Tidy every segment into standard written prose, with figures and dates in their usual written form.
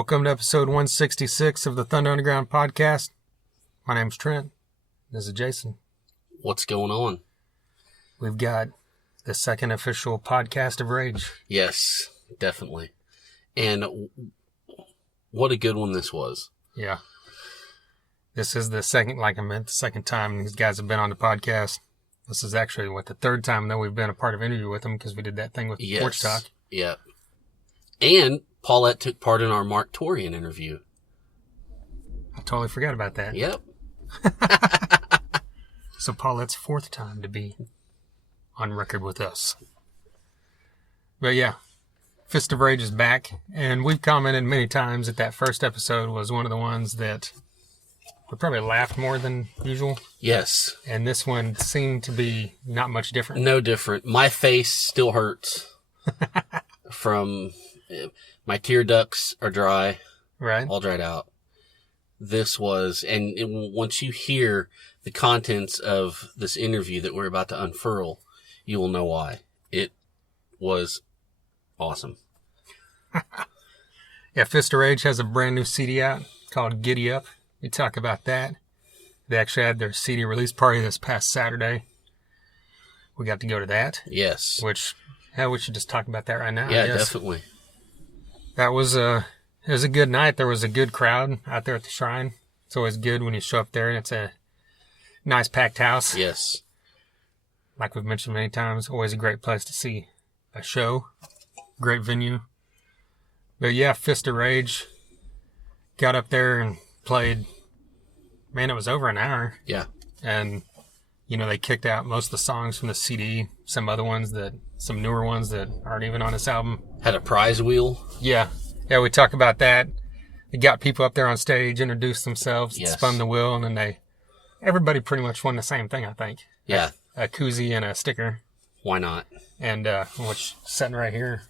Welcome to episode 166 of the Thunder Underground podcast. My name's Trent. This is Jason. What's going on? We've got the second official podcast of Rage. Yes, definitely. And what a good one this was. Yeah. This is the second time these guys have been on the podcast. This is actually, the third time that we've been a part of an interview with them because we did that thing with Porch Talk. Yeah. And Paulette took part in our Mark Torian interview. I totally forgot about that. Yep. So Paulette's fourth time to be on record with us. But yeah, Fist of Rage is back. And we've commented many times that first episode was one of the ones that we probably laughed more than usual. Yes. And this one seemed to be not much different. No different. My face still hurts from... My tear ducts are dry. Right. All dried out. This was... And once you hear the contents of this interview that we're about to unfurl, you will know why. It was awesome. Yeah, Fist of Rage has a brand new CD out called Giddy Up. We talk about that. They actually had their CD release party this past Saturday. We got to go to that. Yes. Which, we should just talk about that right now. Yeah, definitely. That was it was a good night. There was a good crowd out there at the shrine. It's always good when you show up there and it's a nice packed house. Yes. Like we've mentioned many times, always a great place to see a show. Great venue. But yeah, Fist of Rage got up there and played. Man, it was over an hour. Yeah. And, they kicked out most of the songs from the CD. Some newer ones that aren't even on this album. Had a prize wheel. Yeah. Yeah, we talk about that. They got people up there on stage, introduced themselves, Yes. spun the wheel, and then everybody pretty much won the same thing, I think. Yeah. A koozie and a sticker. Why not? And, which sitting right here.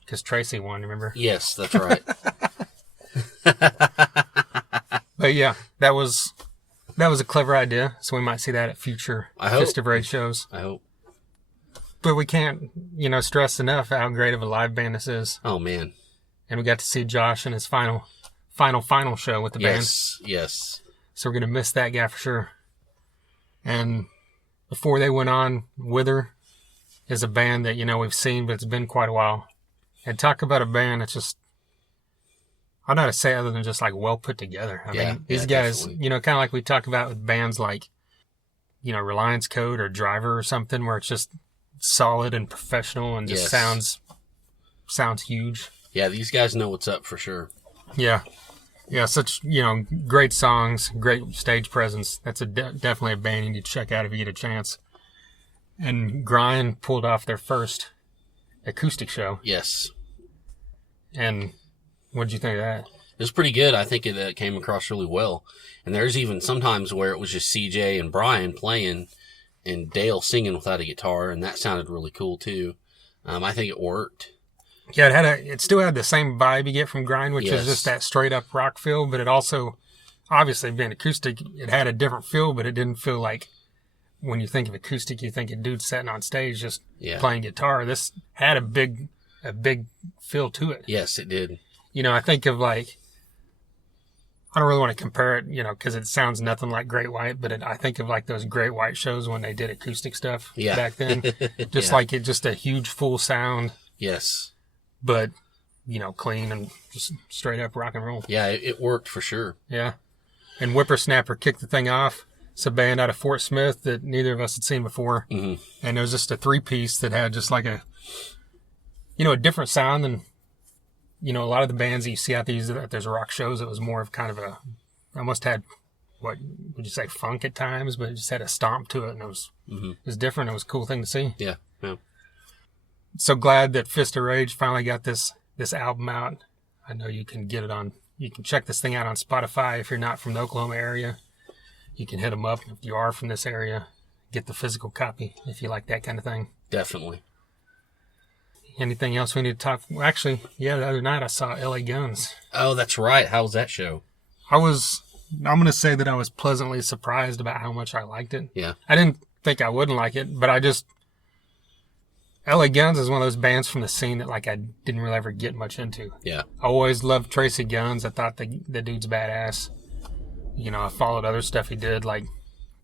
Because Tracy won, remember? Yes, that's right. But yeah, that was a clever idea. So we might see that at future Fist of Rage shows. I hope. But we can't, stress enough how great of a live band this is. Oh, man. And we got to see Josh in his final show with the band. Yes. So we're going to miss that guy for sure. And before they went on, Wither is a band that, we've seen, but it's been quite a while. And talk about a band that's just, I don't know how to say other than just like well put together. I mean, these guys, definitely. kind of like we talk about with bands like, Reliance Code or Driver or something where it's just solid and professional and just sounds huge. Yeah, these guys know what's up for sure. Yeah. Yeah, such, great songs, great stage presence. That's definitely a band you need to check out if you get a chance. And Grind pulled off their first acoustic show. Yes. And what did you think of that? It was pretty good. I think it came across really well. And there's even sometimes where it was just CJ and Brian playing and Dale singing without a guitar, and that sounded really cool too. I think it worked. Yeah, it still had the same vibe you get from Grind, which is just that straight up rock feel, but it also, obviously being acoustic, it had a different feel, but it didn't feel like when you think of acoustic, you think of dude sitting on stage just playing guitar. This had a big feel to it. Yes, it did. I think of like, I don't really want to compare it, because it sounds nothing like Great White, but I think of like those Great White shows when they did acoustic stuff back then. Just like just a huge full sound. Yes. But, clean and just straight up rock and roll. Yeah, it worked for sure. Yeah. And Whippersnapper kicked the thing off. It's a band out of Fort Smith that neither of us had seen before. Mm-hmm. And it was just a 3-piece that had just like a different sound than, a lot of the bands that you see out there, there's rock shows. It was more of kind of almost had, what would you say, funk at times, but it just had a stomp to it. And it was different. It was a cool thing to see. Yeah. So glad that Fist of Rage finally got this album out. I know you can you can check this thing out on Spotify if you're not from the Oklahoma area. You can hit them up if you are from this area. Get the physical copy if you like that kind of thing. Definitely. Anything else we need to talk? Well, actually, the other night I saw LA Guns. Oh, that's right. How was that show? I'm going to say that I was pleasantly surprised about how much I liked it. Yeah. I didn't think I wouldn't like it, but LA Guns is one of those bands from the scene that like I didn't really ever get much into. Yeah. I always loved Tracy Guns. I thought the dude's badass. I followed other stuff he did, like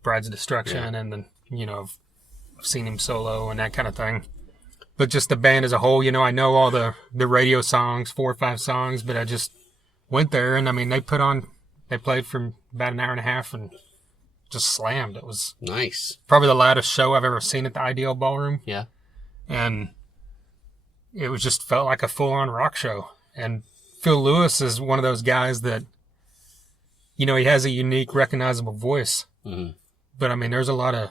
Brides of Destruction, and then, I've seen him solo and that kind of thing. But just the band as a whole, I know all the radio songs, 4 or 5 songs, but I just went there, and I mean, they played for about an hour and a half and just slammed. It was nice. Probably the loudest show I've ever seen at the Ideal Ballroom. Yeah. And it was just felt like a full-on rock show. And Phil Lewis is one of those guys that, he has a unique, recognizable voice. Mm-hmm. But, I mean, there's a lot of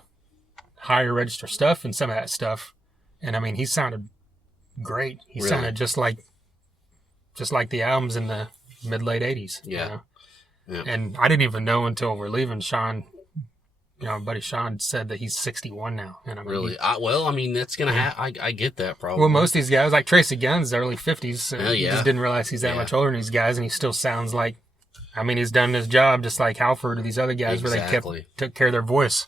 higher register stuff in some of that stuff. And, I mean, he sounded great. He sounded just like the albums in the mid-late 80s. Yeah. Yeah. And I didn't even know until we're leaving. Sean, my buddy Sean said that he's 61 now. And I mean, really? That's going to happen. I get that probably. Well, most of these guys, like Tracy Guns, early 50s, so you just didn't realize he's that much older than these guys, and he still sounds like, he's done his job just like Halford or these other guys where they took care of their voice.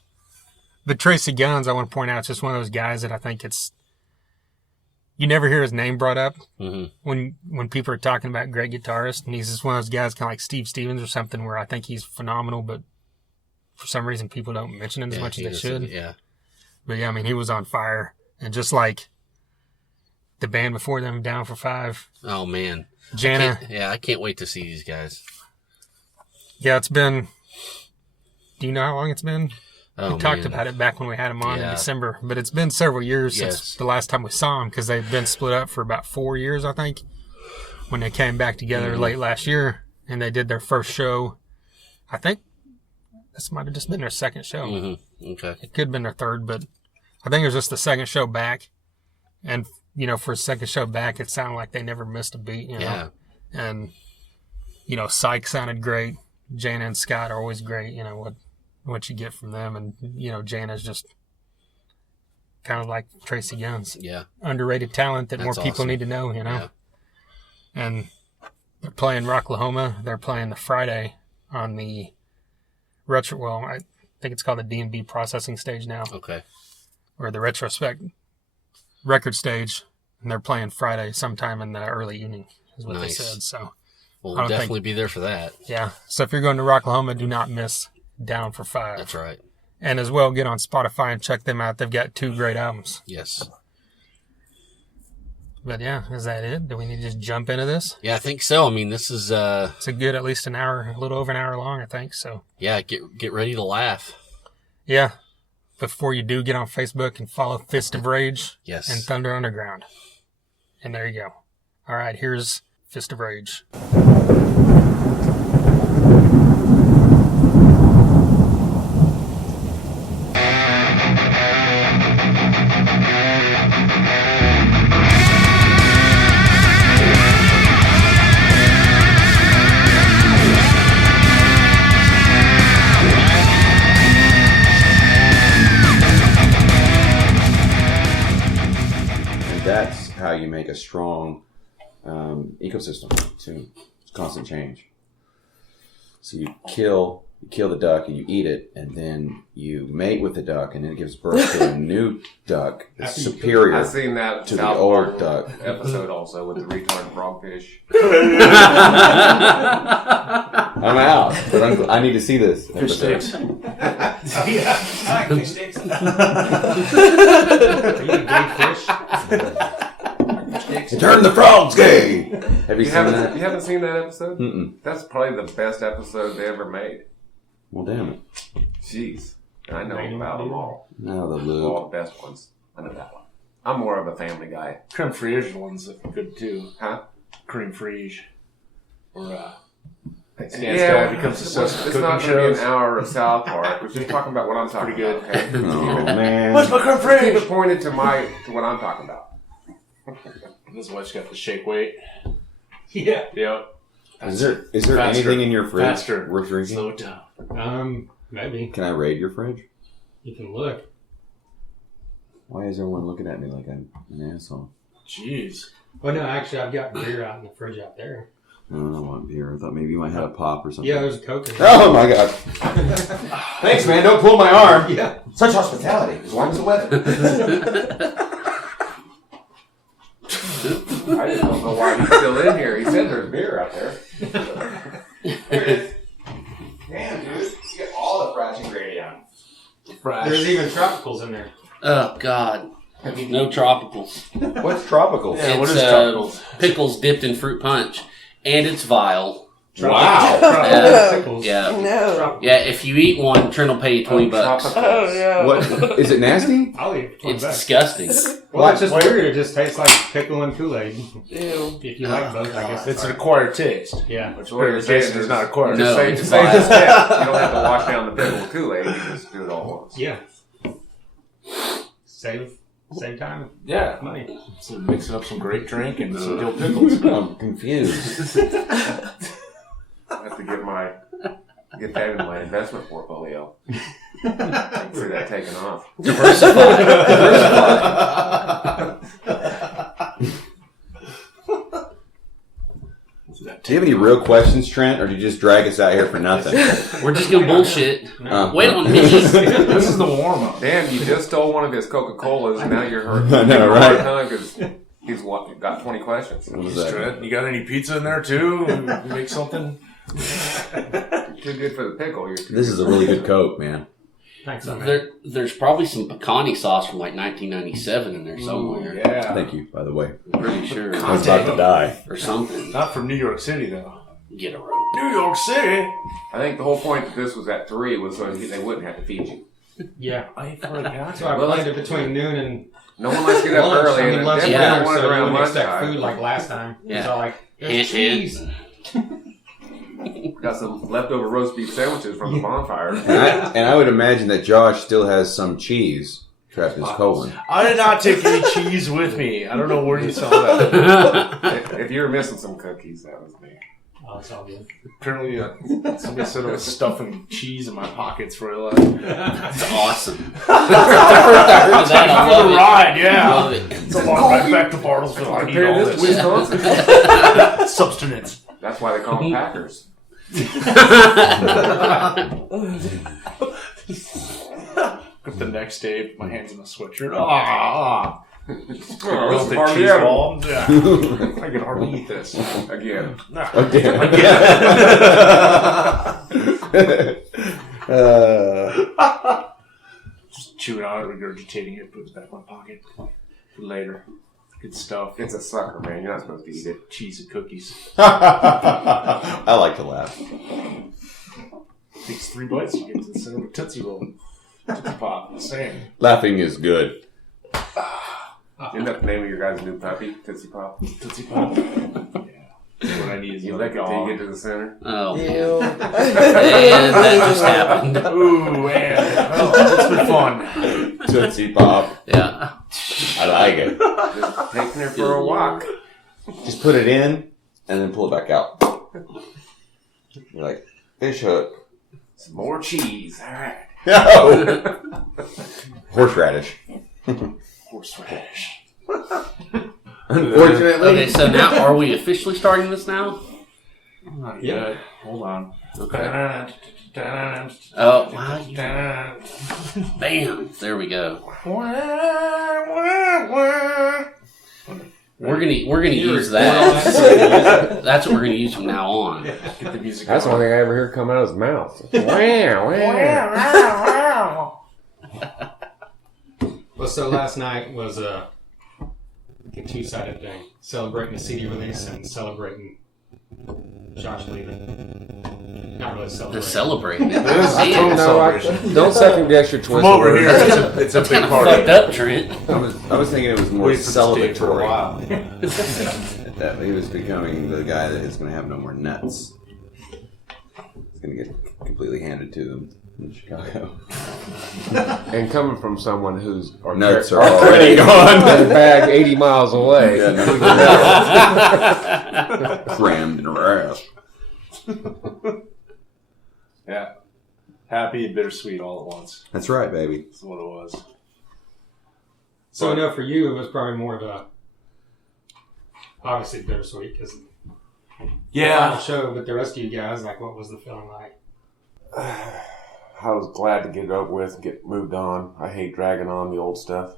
But Tracy Guns, I want to point out, is just one of those guys that I think you never hear his name brought up when people are talking about great guitarists, and he's just one of those guys kind of like Steve Stevens or something where I think he's phenomenal, but for some reason people don't mention him as much as they should. Yeah. But yeah, he was on fire, and just like the band before them, Down for Five. Oh man. Jana. I can't wait to see these guys. Yeah, it's been, do you know how long it's been? Oh, we talked about it back when we had them on in December, but it's been several years since the last time we saw them, because they've been split up for about 4 years, I think, when they came back together late last year, and they did their first show. I think this might have just been their second show. Mm-hmm. Okay. It could have been their third, but I think it was just the second show back. And, for a second show back, it sounded like they never missed a beat, Yeah. And, Syke sounded great. Jana and Scott are always great, what you get from them. And, Jana's just kind of like Tracy Guns. Yeah. Underrated talent that more people need to know, Yeah. And they're playing Rocklahoma. They're playing the Friday on the I think it's called the D&B processing stage now. Okay. Or the Retrospect record stage. And they're playing Friday sometime in the early evening, is what they said. So we'll definitely be there for that. Yeah. So if you're going to Rocklahoma, do not miss Down for Five. That's right. And as well, get on Spotify and check them out. They've got 2 great albums. Yes. But yeah, is that it? Do we need to just jump into this? Yeah, I think so. This is it's a good at least an hour, a little over an hour long, I think. So yeah, get ready to laugh. Yeah. Before you do, get on Facebook and follow Fist of Rage and Thunder Underground. And there you go. All right, here's Fist of Rage. That's how you make a strong ecosystem to constant change. So you kill the duck and you eat it, and then you mate with the duck, and then it gives birth to a new duck that's superior. I've seen that to the old duck episode also with the retarded frogfish. I'm out, but I need to see this. Fish sticks. Fish sticks. Turn the frogs gay. Have you seen that? You haven't seen that episode? Mm-mm. That's probably the best episode they ever made. Well, damn it. Jeez. I know about them all. No, the All Luke. the best ones. I know that one. I'm more of a family guy. Creme fraiche one's good too. Huh? Creme fraiche. Or Yeah, becomes it's cooking not going to shows. be an hour of South Park. We're just talking about what I'm talking Pretty about. Okay? Oh, man. What's my creme Keep fraiche? it pointed to what I'm talking about. This wife's got the shake weight. Yeah. Yeah. Is there Faster. anything in your fridge Faster. worth drinking? Slow down. Maybe. Can I raid your fridge? You can look. Why is everyone looking at me like I'm an asshole? Jeez. Well, no, actually, I've got beer out in the fridge out there. I don't want beer. I thought maybe you might have a pop or something. Yeah, there's a Coke in there. Oh my god. Thanks, man. Don't pull my arm. Yeah. Such hospitality, as long as the weather. I just don't know why he's still in here. He said there's beer out there. Damn, dude. You get all the fresh ingredient. There's even tropicals in there. Oh, God. No tropicals. What's tropical? Yeah, what It's, is tropicals? Pickles dipped in fruit punch. And it's vile. Wow. Pickles. Yeah. No. Yeah, if you eat one, Trent will pay you $20. Oh, no. What is it? Nasty? I'll eat it. It's disgusting. Well, it's just weird. It just tastes like pickle and Kool-Aid. Ew. If you like both, I guess. It's an acquired taste. Yeah. Which what you're saying is not acquired. No. Save it's the step. vile. You don't have to wash down the pickle with Kool-Aid. You just do it all at once. Yeah. Save time, Yeah. money. So mixing up some grape drink and some dill pickles. I'm confused. I have to get that in my investment portfolio. I can see that taking off. Diversify. Do you have any real questions, Trent, or do you just drag us out here for nothing? We're just going to bullshit. Uh, Wait on me. This is the warm up. Damn, you just stole one of his Coca-Colas, and now you're hurt. I know, right? Because he's got 20 questions. What was that? Trent, you got any pizza in there too? Make something. Too good for the pickle. You're too This is a really good Coke, man. Thanks, man. There's probably some pecani sauce from like 1997 in there somewhere. Yeah. Thank you, by the way. I'm pretty sure. I was about to die. Or something. Not from New York City though. Get a rope. New York City. I think the whole point that this was at 3 was so they wouldn't have to feed you. Yeah. I forgot. That's why I planned it between noon and No one likes to get up lunch. early, I mean, and lunch and definitely dinner, don't want so it you around wouldn't expect lunchtime. food like last time. Yeah. It's all like, there's cheese. Got some leftover roast beef sandwiches from the bonfire. And I would imagine that Josh still has some cheese trapped in his colon. I did not take any cheese with me. I don't know where you saw that. If you were missing some cookies, that was me. Oh, it's all good. Apparently, somebody said I was stuffing cheese in my pockets for a That's awesome. That's the first I heard of that. I for love the it. ride, yeah. Love it. It's a long ride back to Bartlesville. I need Compare all this to this Wisconsin. substance. That's why they call them Packers. But the next day, put my hands in my sweatshirt. Ah, Oh, melted cheese ball. Yeah. I can hardly eat this. Again. Just chewing on it, regurgitating it, put it back in my pocket for later. Good stuff. It's a sucker, man. You're not supposed to eat it. Cheese and cookies. I like to laugh. Takes 3 bites to get to the center of a Tootsie Roll. Tootsie Pop. Same. Laughing is good. Isn't that the name of your guy's new puppy, Tootsie Pop? Tootsie Pop. Yeah. What I need is You another lick it till you dog. get to the center. Oh. Ew. And that just happened. Ooh, man. Oh, it's been fun. Tootsie Pop. Yeah. I like it. Just taking her for a walk. Just put it in and then pull it back out. You're like, fish hook. Some more cheese. All right. No! Horseradish. Horseradish. Unfortunately. Okay, so now are we officially starting this now? Not Yeah. yet. Hold on. Okay. Oh, wow. Bam. There we go. We're gonna use that. That's what we're gonna use from now on. Get the music That's the going. only thing I ever hear come out of his mouth. Wow, wow. Well, so last night was a two-sided thing. Celebrating the CD release and celebrating Josh leaving. Not really To celebrating. celebrate it. It is a total Damn. celebration. Don't second guess your twist. From over of here, words. it's a Kind big of party. fucked up, Trent. I was thinking it was more Wait for the stage for a celebratory. while. That he was becoming the guy that is going to have no more nuts. It's going to get completely handed to him in Chicago. And coming from someone whose Nuts are already gone. bag 80 miles away. Crammed in her ass. Yeah. Happy and bittersweet all at once. That's right, baby. That's what it was. So I know for you it was probably more of a obviously bittersweet because final show, but the rest of you guys, like, what was the feeling like? I was glad to get it over with and get moved on. I hate dragging on the old stuff.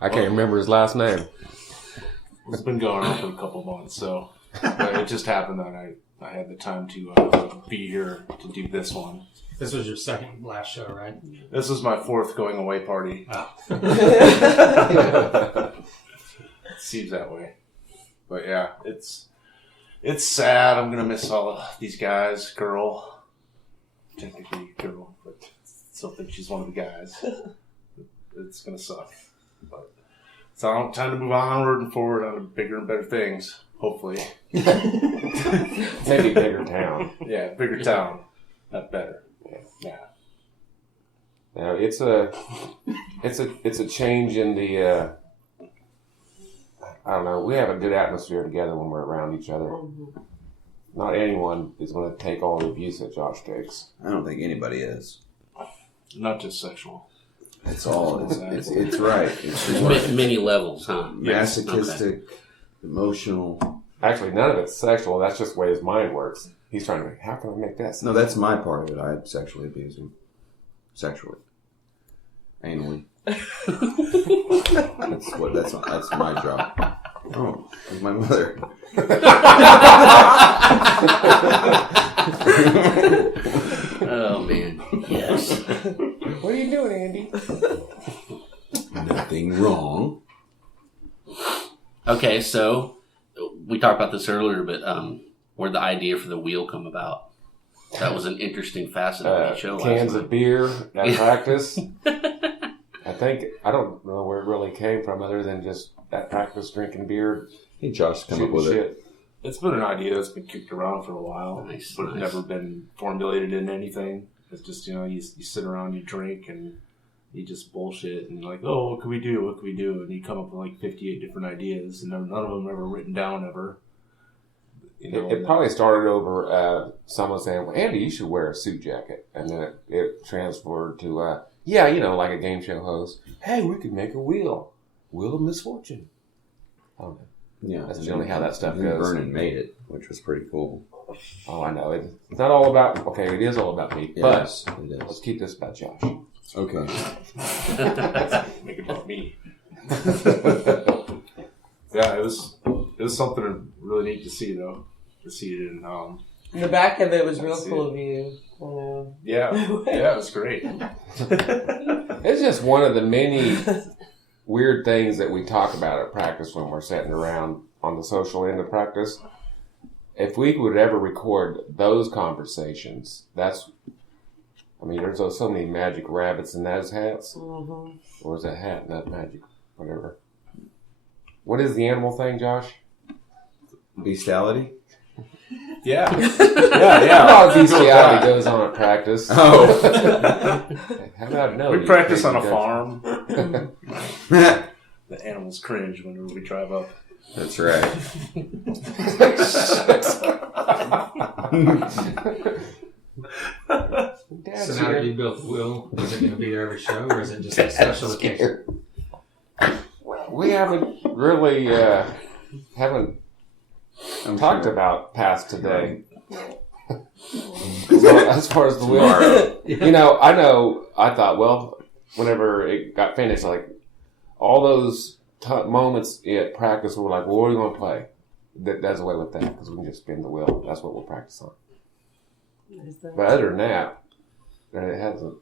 I can't remember his last name. It's been going on for a couple months, so but it just happened that I had the time to be here to do this one. This was your second last show, right? This is my 4th going away party. Oh. It seems that way. But yeah, it's sad. I'm gonna miss all of these guys. Girl, technically girl, but still think she's one of the guys. It's gonna suck. But so time to move onward and forward on to bigger and better things. Hopefully, Maybe bigger town. yeah, bigger town, not better. Yeah. Now it's a change in the. I don't know. We have a good atmosphere together when we're around each other. Not anyone is going to take all the abuse that Josh takes. I don't think anybody is. Not just sexual. It's all. It's right. It's Many levels, huh? masochistic, emotional. Actually, none of it's sexual. That's just the way his mind works. He's trying to. How can I make that? No, that's my part of it. I sexually abuse him. Sexually. Anally. That's my job. Oh, it's my mother. Oh man, yes. What are you doing, Andy? Nothing wrong. Okay, so we talked about this earlier, but where'd the idea for the wheel come about? That was an interesting facet of the show. Cans last of beer at practice. I don't know where it really came from, other than just at practice drinking beer. Hey, Josh, come up shooting with shit. it. It's been an idea that's been kicked around for a while, Nice, but nice. never been formulated in anything. It's just, you sit around, you drink, and you just bullshit, and like, oh, what can we do? What can we do? And you come up with like 58 different ideas, and none of them ever written down ever. It probably started over someone saying, well, Andy, you should wear a suit jacket. And then it transferred to, like a game show host. Hey, we could make a wheel. Wheel of misfortune. I don't know. Yeah, That's generally how that stuff and then goes. Vernon made it, which was pretty cool. Oh, I know. It's not all about, okay, it is all about me. Yes, But it let's is. keep this about Josh. Okay. Make it about me. Yeah, it was something really neat to see, though. To see it in, The back of it was real That's cool it. of you. yeah, it was great. It's just one of the many weird things that we talk about at practice when we're sitting around on the social end of practice. If we would ever record those conversations, there's so many magic rabbits in those hats. Mm-hmm. Or is that hat, not magic, whatever. What is the animal thing, Josh? Bestiality? Yeah. A lot of bestiality goes on at practice. Oh. How about no? We you practice on a crazy farm. The animals cringe whenever we drive up. That's right. Dad's So now that here. you built the wheel, is it going to be there every show, or is it just a special occasion? We haven't really talked about past today. As far as the wheel, I thought, well, whenever it got finished, like all those moments at practice, we were like, well, what are we going to play? That does away with that because we can just spin the wheel. That's what we'll practice on. But other than that, it hasn't.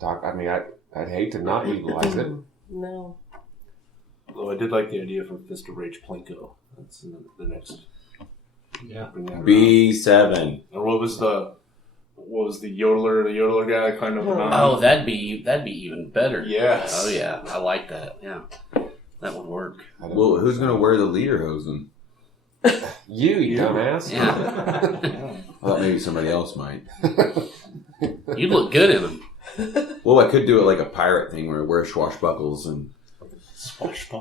I'd hate to not utilize it. No. Although I did like the idea for Fist of Rage Plinko. That's the next. Yeah. Bring that around. B7. Or what was the yodeler? The yodeler guy that climbed up the mountain. Oh, that'd be even better. Yes. Oh yeah, I like that. Yeah, that would work. Well, who's going to wear the lederhosen? You dumbass. Yeah, I thought maybe somebody else might. you'd look good in them. Well, I could do it like a pirate thing where I wear swashbuckles and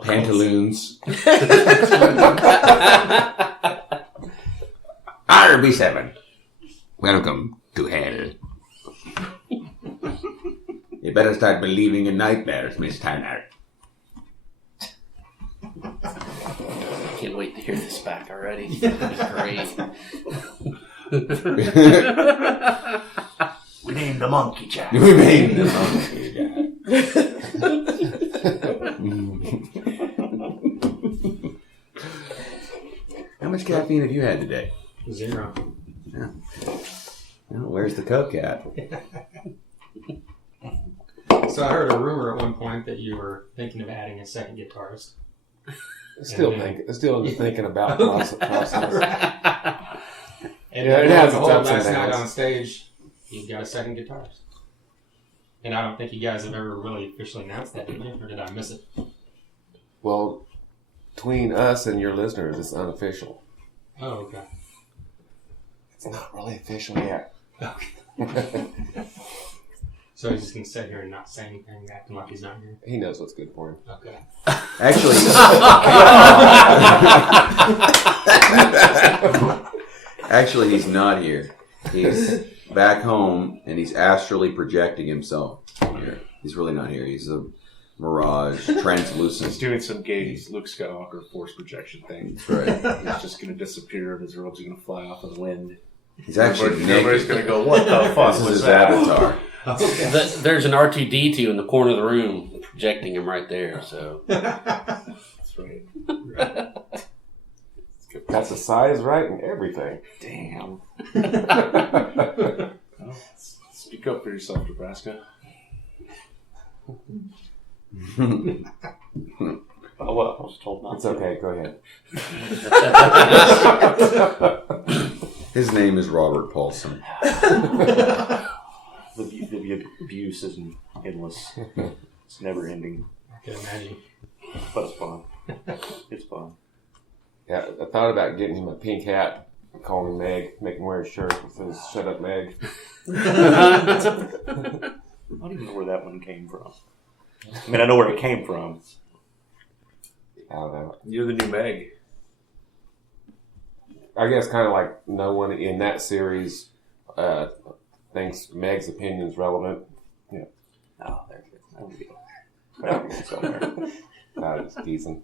pantaloons. RB7. Welcome to hell. You better start believing in nightmares, Miss Tanner. Can't wait to hear this back already. Great. We named the monkey Jack. We made the monkey. How much caffeine have you had today? 0. Yeah. Well, where's the Coke at? So I heard a rumor at one point that you were thinking of adding a second guitarist. Still thinking about process. And Yeah, it has its ups and last night downs. on stage, you got a second guitarist. And I don't think you guys have ever really officially announced that, did you? Or did I miss it? Well, between us and your listeners, it's unofficial. Oh, okay. It's not really official yet. So he's just going to sit here and not say anything, acting like he's not here? He knows what's good for him. Okay. Actually, he's not here. He's back home, and he's astrally projecting himself here. He's really not here. He's a mirage, He's translucent. doing some gay Luke Skywalker force projection thing. That's right. He's just going to disappear and his robes are going to fly off in the wind. He's actually Everybody's naked. going to go, what the fuck This is was his that? avatar. There's an R2D2 in the corner of the room projecting him right there. So That's right. Got the size right and everything. Damn. Well, speak up for yourself, Nebraska. Oh, well, I was told not It's to. okay. Go ahead. His name is Robert Paulson. The abuse isn't endless. It's never ending, I can imagine. but it's fun. It's fun. Yeah, I thought about getting him a pink hat and calling him Meg, make him wear a shirt that says "Shut up, Meg." I don't even know where that one came from. I mean, I know where it came from. I don't know. You're the new Meg. I guess kind of like no one in that series thinks Meg's opinion is relevant. Oh, there it is. There we go. There we go somewhere. Just teasing.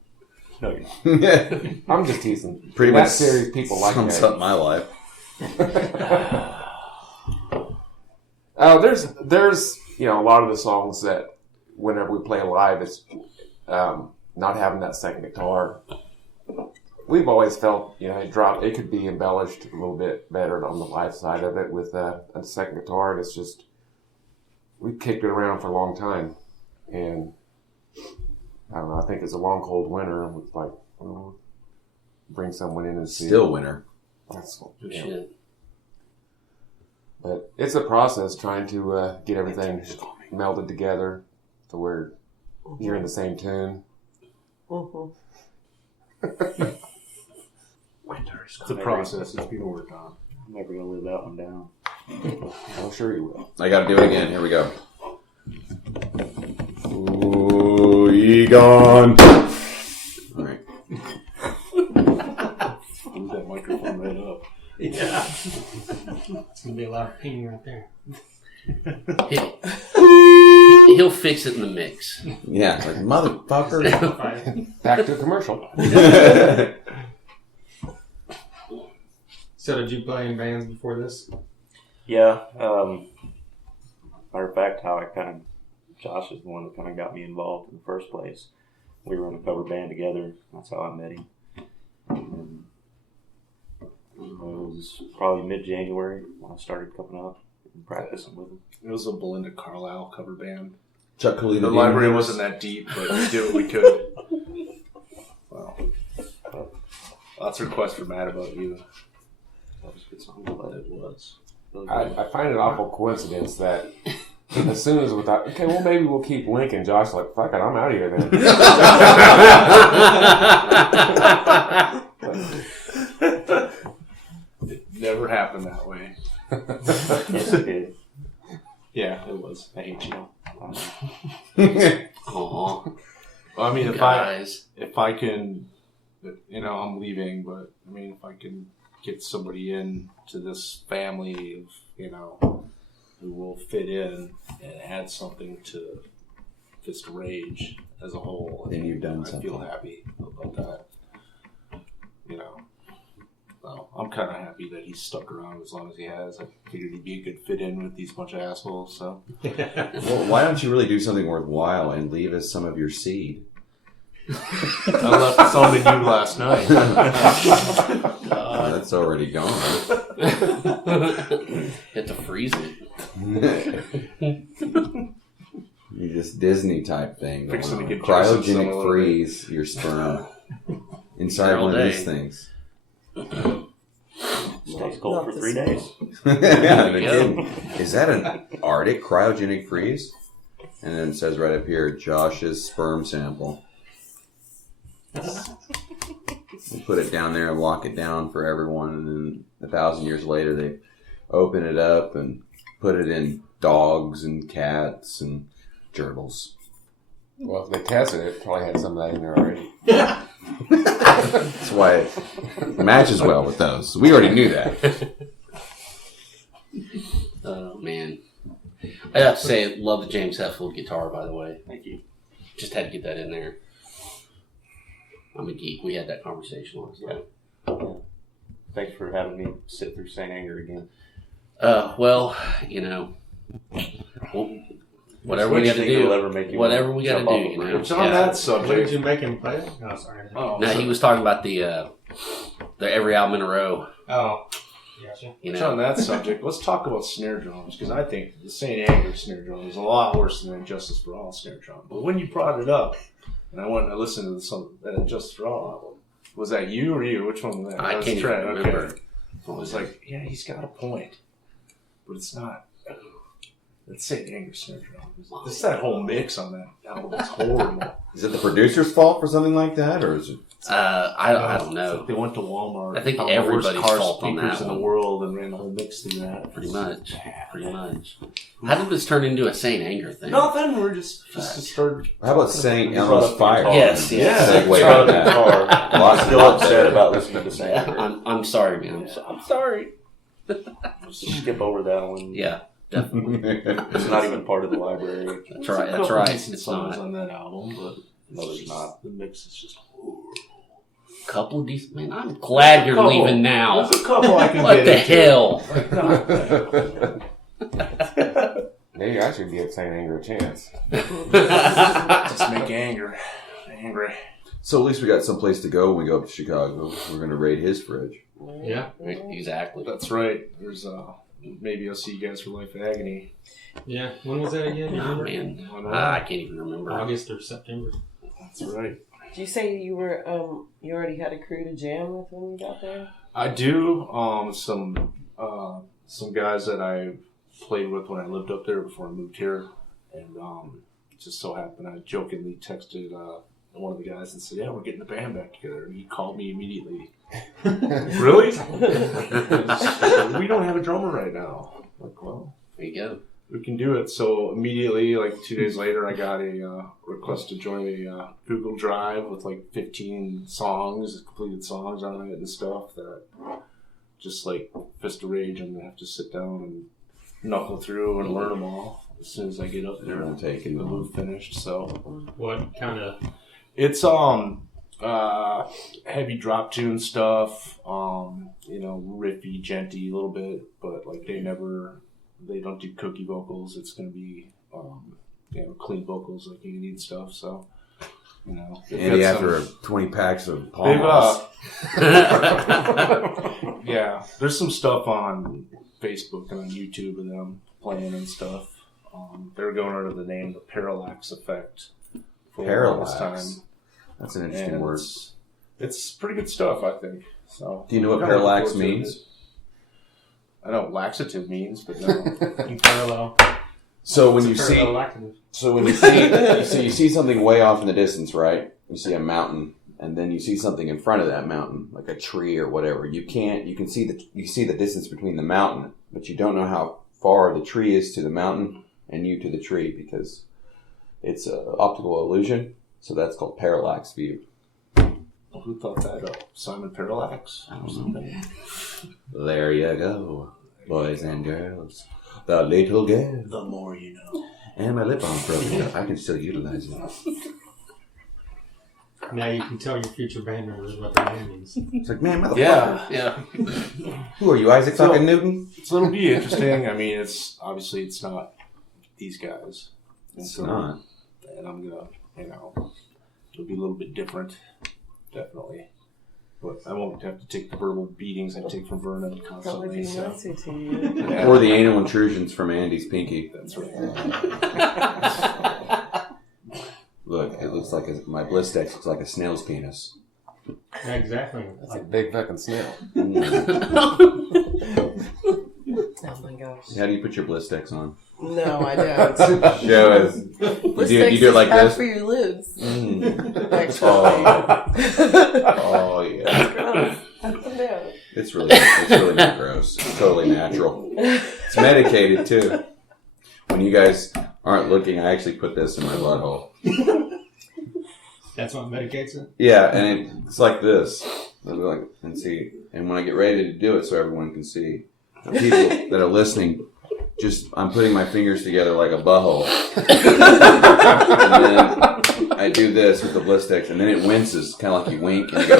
No, you're not. I'm just teasing. Pretty In that much series, people like sums Meg. up my life. There's a lot of the songs that whenever we play live, it's not having that second guitar. We've always felt it could be embellished a little bit better on the live side of it with a second guitar. And it's just we've kicked it around for a long time, and I don't know. I think it's a long cold winter. And it's like bring someone in and see. Still winner. That's, good yeah. shit. But it's a process trying to get everything melded together to where you're in the same tune. It's a process. It's being worked on. I'm never going to live that one down. I'm sure you will. I got to do it again. Here we go. Ooh, Egon. All right. Move that microphone right up. Yeah. It's going to be a lot of pinging right there. He'll fix it in the mix. Yeah, it's like motherfucker. Back to commercial. So did you play in bands before this? Yeah. Matter of fact, Josh is the one that kind of got me involved in the first place. We were in a cover band together. That's how I met him. And it was probably mid-January when I started coming up and practicing with him. It was a Belinda Carlisle cover band. Chuck Colito. The library wasn't that deep, but we did what we could. Well, lots of requests for Mad About You. That was a good song. It was. Really I good. find it awful coincidence that as soon as we thought, okay, well maybe we'll keep Lincoln. Josh like, fuck it, I'm out of here then. It never happened that way. Yes, it did. Yeah, it was. I hate you. Aw, Well, I mean, guys. if I can, I'm leaving, but I mean, if I can get somebody in to this family of, who will fit in and add something to Fist of Rage as a whole, Then you've done I feel something. happy about that. Well, I'm kind of happy that he's stuck around as long as he has. I figured he'd be a good fit in with these bunch of assholes. So, Well, why don't you really do something worthwhile and leave us some of your seed? I left some to you last night. That's already gone. Had to freeze it. You just Disney type thing. Fixing to get Jason some Cryogenic of freeze your sperm inside All one of day. these things. Stays cold for 3 days. Yeah, no kidding. Is that an Arctic cryogenic freeze? And then it says right up here, Josh's sperm sample. We'll put it down there and lock it down for everyone, and then 1,000 years later they open it up and put it in dogs and cats and gerbils. Well, if they tested it, it probably had some of that in there already. That's why it matches well with those. We already knew that. Oh, man. I have to say, love the James Hetfield guitar, by the way. Thank you. Just had to get that in there. I'm a geek. We had that conversation last night. Thanks for having me sit through St. Anger again. Well, you know, whatever we got to do, whatever we got to do, you know. Which on that What did subject, you make him play? Oh, sorry. oh, No, he was talking about the every album in a row. Oh, gotcha. You which on know, that subject, let's talk about snare drums, because I think the St. Anger snare drum is a lot worse than Justice for All snare drum. But when you brought it up, and I went and listened to that Justice for All album, was that you or you? Which one was that? I That was can't even Trent, remember. okay. I was like, yeah, he's got a point, but it's not. Let's say Anger snare drum. It's that whole mix on that album. It's horrible. Is it the producer's fault for something like that, or is it? I don't It's know. like they went to Walmart. I think found the worst everybody's car fault on speakers that in the one. world and ran the whole mix through that. Pretty much. How did this turn into a Saint Anger thing? Nothing. We're just started. How about saying You brought Ellen's up Fire? guitar. Yes, yes. Segue Brought up on that. guitar. Lots I'm still of upset about listening to St. Yeah, Anger. I'm sorry, man. I'm sorry. Just skip over that one. Yeah, definitely. It's not even part of the library. That's right. There's a That's couple right. decent It's songs not. on that album, but No, there's not. the mix is just horrible. Couple decent. Man, I'm glad you're Couple. leaving now. There's a couple I can What get the into. hell? Maybe I should give St. Anger a chance. Just make anger angry. So at least we got someplace to go when we go up to Chicago. We're going to raid his fridge. Yeah. Exactly. That's right. There's maybe I'll see you guys for Life of Agony. Yeah. When was that again? You Oh, remember? man. Why not? I can't even remember. August or September. That's right. Did you say you were you already had a crew to jam with when you got there? I do. Some guys that I played with when I lived up there before I moved here, and it just so happened I jokingly texted one of the guys and said, "Yeah, we're getting the band back together," and he called me immediately. Really? We don't have a drummer right now. I'm like, well, There you go. we can do it. So immediately, like 2 days later, I got a request to join a Google Drive with like 15 songs, completed songs on it and stuff that just like Fist of Rage, I'm going to have to sit down and knuckle through and learn them all as soon as I get up there and take the move finished. So What kind of? it's heavy drop tune stuff, riffy, genty a little bit, but like they don't do cookie vocals. It's going to be, clean vocals like you need stuff. So, Andy, after 20 packs of Palm they've, Moss. yeah, there's some stuff on Facebook and on YouTube of them playing and stuff. They're going under the name the Parallax Effect for the longest Parallax. That's an interesting And word. It's pretty good stuff, I think. So, Do you know what I'm kinda parallax looking forward to means? it. I know what laxative means, but no. Parallel. So when you see, Parallel active. you see something way off in the distance, right? You see a mountain, and then you see something in front of that mountain, like a tree or whatever. You can see the distance between the mountain, but you don't know how far the tree is to the mountain and you to the tree because it's an optical illusion. So that's called parallax view. Well, who thought that up? Simon Parallax or something? There you go, boys and girls. The little girl. The more you know. And my lip balm's broken. I can still utilize it. Now you can tell your future band members what the name means. It's like, man, motherfucker. Yeah. Who are you, Isaac fucking Newton? So it'll be interesting. I mean, it's not these guys. And It's not. And I'm gonna, it'll be a little bit different, definitely. But I won't have to take the verbal beatings I take from Vernon Probably constantly. be So. nicer to you. Yeah, Or the anal intrusions from Andy's pinky. that's right. Look, it looks like my Blistex looks like a snail's penis. Yeah, exactly. That's a big fucking snail. Oh my gosh. How do you put your Blistex on? No, I don't. Show us. You do it like bad this? for your lips. Actually. Oh yeah. Gross. Put them down. It's really not gross. It's totally natural. It's medicated too. When you guys aren't looking, I actually put this in my butthole. That's what medicates it? Yeah, and it's like this. And see, and when I get ready to do it, so everyone can see, the people that are listening, I'm putting my fingers together like a butthole, and then I do this with the Blistex, and then it winces, kind of like you wink, and you go,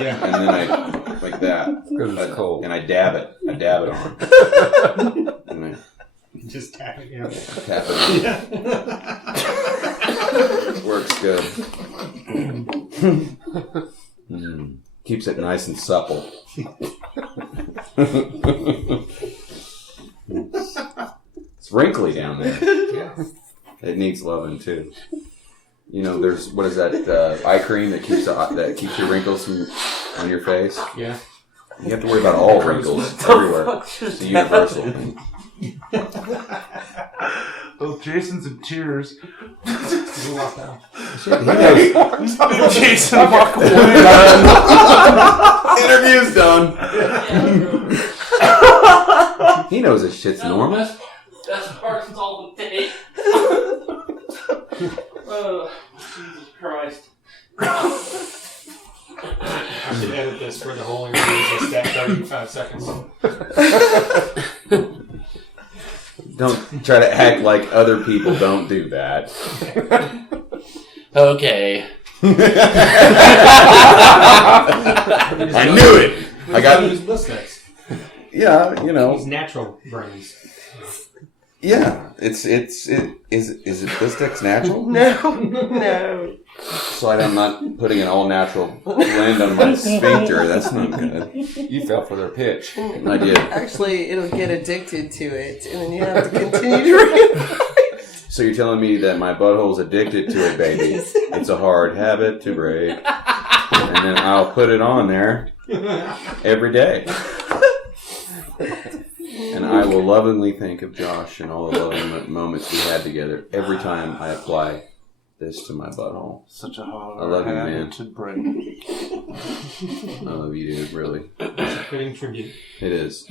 Yeah. and then I like that, Because it's cold. and I dab it on, and I Just tap it, yeah. tap it on. Yeah. It works good. Keeps it nice and supple. It's wrinkly down there. Yeah. It needs loving too. There's what is that eye cream that keeps your wrinkles on your face? Yeah. You have to worry about all wrinkles everywhere. It's a universal thing. Oh, Jason's in tears. You walk out. Jason, walk away. Interview's done. He knows his shit's normal. That's part's all the day. Oh, Jesus Christ. I should edit this for the whole interview, just that 35 seconds. Don't try to act like other people don't do that. Okay. I knew it. I got Use Blistex. yeah. Use natural brains. Yeah. Is it Blistex natural? No. So I'm not putting an all natural blend on my sphincter. That's not good. You fell for their pitch. I did. Actually, it'll get addicted to it, and then you have to continue to reinforce. So you're telling me that my butthole's addicted to it, baby? It's a hard habit to break, and then I'll put it on there every day. And I will lovingly think of Josh and all the loving moments we had together every time I apply this to my butthole. Such a hard I love you, habit man. to break. I love you, dude, really. It's a fitting tribute. It is.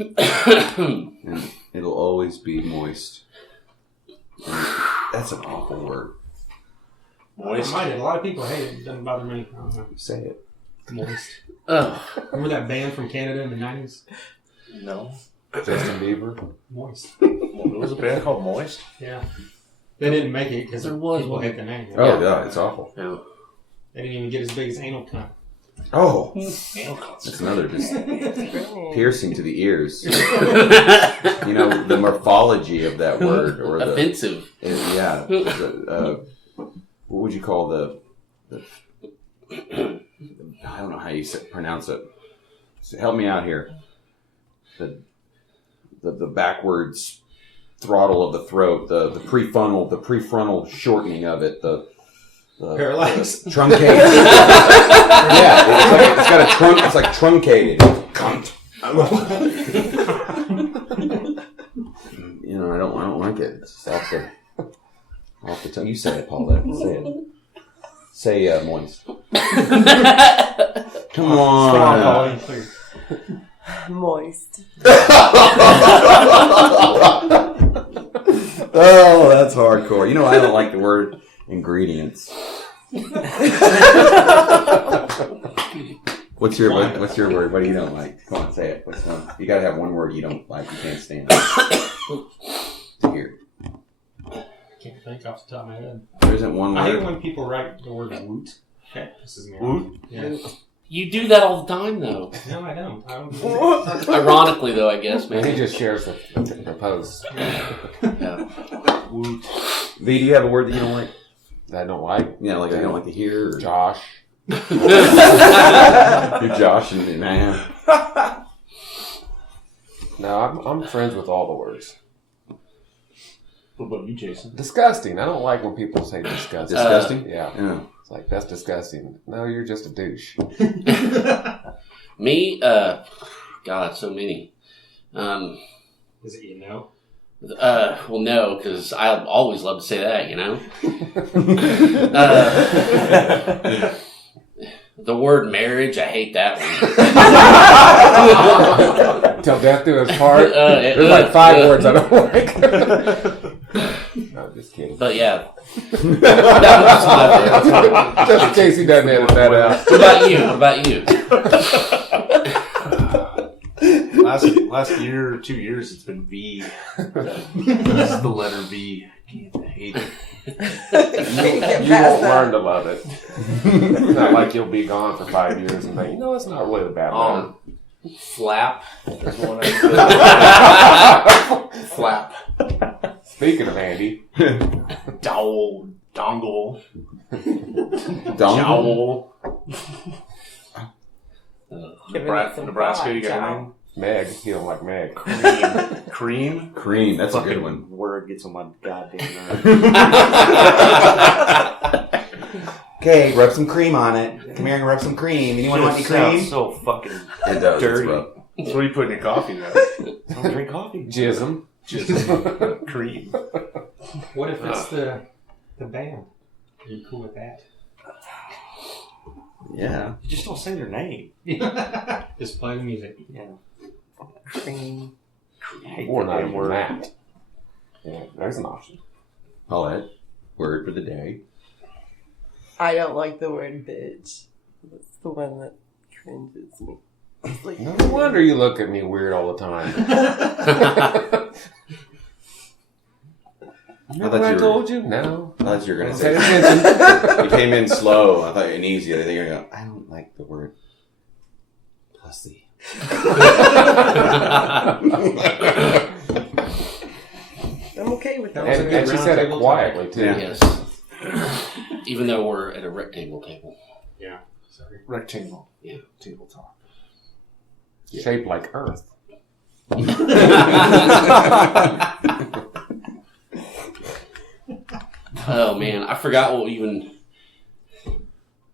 And it'll always be moist. And that's an awful word. Moist. A lot of people hate it. It doesn't bother me. I don't know. Say it. Moist. Oh. Remember that band from Canada in the 90s? No. Justin Bieber. Moist. There was a band called Moist. Yeah. They didn't make it because There was people one. hate the name. Oh, yeah, it's awful. Yeah. They didn't even get as big as anal cunt. Oh, Anal cuts. that's another just piercing to the ears. The morphology of that word, or the Offensive. yeah. What would you call the I don't know how you pronounce it. So help me out here. The backwards throttle of the throat, the prefrontal shortening of it, the Parallax. truncated. Yeah, it's got a trunk. It's like truncated. Cunt. I don't like it. It's off the tongue. You say it, Paulette. Say it. Say moist. Come on. Moist. Oh, that's hardcore. I don't like the word ingredients. What's your word? What do you don't like? Come on, say it. What's one? You gotta have one word you don't like. You can't stand Here. Can't think off the top of my head. There isn't one I hate word. when people write the word woot. That pisses me Woot. off. Yeah. You do that all the time, though. No, I don't. I don't do that. Ironically, though, I guess, And he man. just shares the posts Yeah. Woot. V, do you have a word that you don't like? that I don't like. Yeah, like you don't like to hear? Or... Josh. You're Josh and man. No, I'm friends with all the words. What about you, Jason? Disgusting. I don't like when people say disgusting. Disgusting? Yeah. Yeah. It's like, that's disgusting. No, you're just a douche. Me, God, so many. Is it you know? Well, no, because I always love to say that, you know? The word marriage, I hate that one. Till death do us part. There's There's like 5 words I don't like. No, just kidding. But yeah. That was my favorite. Just in case he doesn't edit that out. What about you? What about you? Last year or 2 years, it's been V. This is the letter V. I can't hate it. You won't learn to love it. It's not like you'll be gone for 5 years and think, it's not really a bad word. Flap. There's one I Flap. Speaking of Andy, Dowel. Dongle. Dongle? Nebraska, you got anything? Meg, he don't like Meg. Cream? Cream, that's a Fucking good one. word gets on my goddamn nerves. Okay, rub some cream on it. Come here and rub some cream. Anyone want any Sounds cream? so fucking It does. dirty. It's rough. So what do you put in your coffee now? I don't drink coffee. Jism. Just cream. What if it's the band? Are you cool with that? Yeah. You just don't say their name. Just play the music. Yeah. Cream. I hate Or that not damn even word. that. Yeah, there's an option. Paulette, word for the day. I don't like the word bitch. That's the one that cringes me. It's like, No wonder you look at me weird all the time. Remember thought I you were- told you? No. I thought you were going to Pay say attention. You came in slow. I thought you were easy. I think you're going to go, I don't like the word pussy. I'm okay with that. And she said it quietly, too. Yeah. Yes. Even though we're at a rectangle table. Yeah. Sorry. Rectangle. Yeah. Tabletop. Shaped like Earth. Oh, man. I forgot what we even...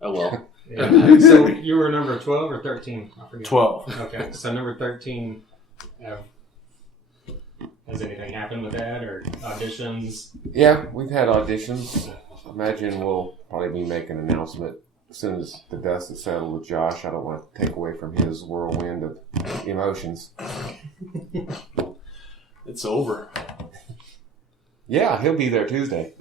Oh, well. Yeah. So you were number 12 or 13? I forget. 12. Okay. So number 13, has anything happened with that or auditions? Yeah, we've had auditions. Imagine we'll probably be making an announcement as soon as the dust is settled with Josh. I don't want to take away from his whirlwind of emotions. It's over. Yeah, he'll be there Tuesday.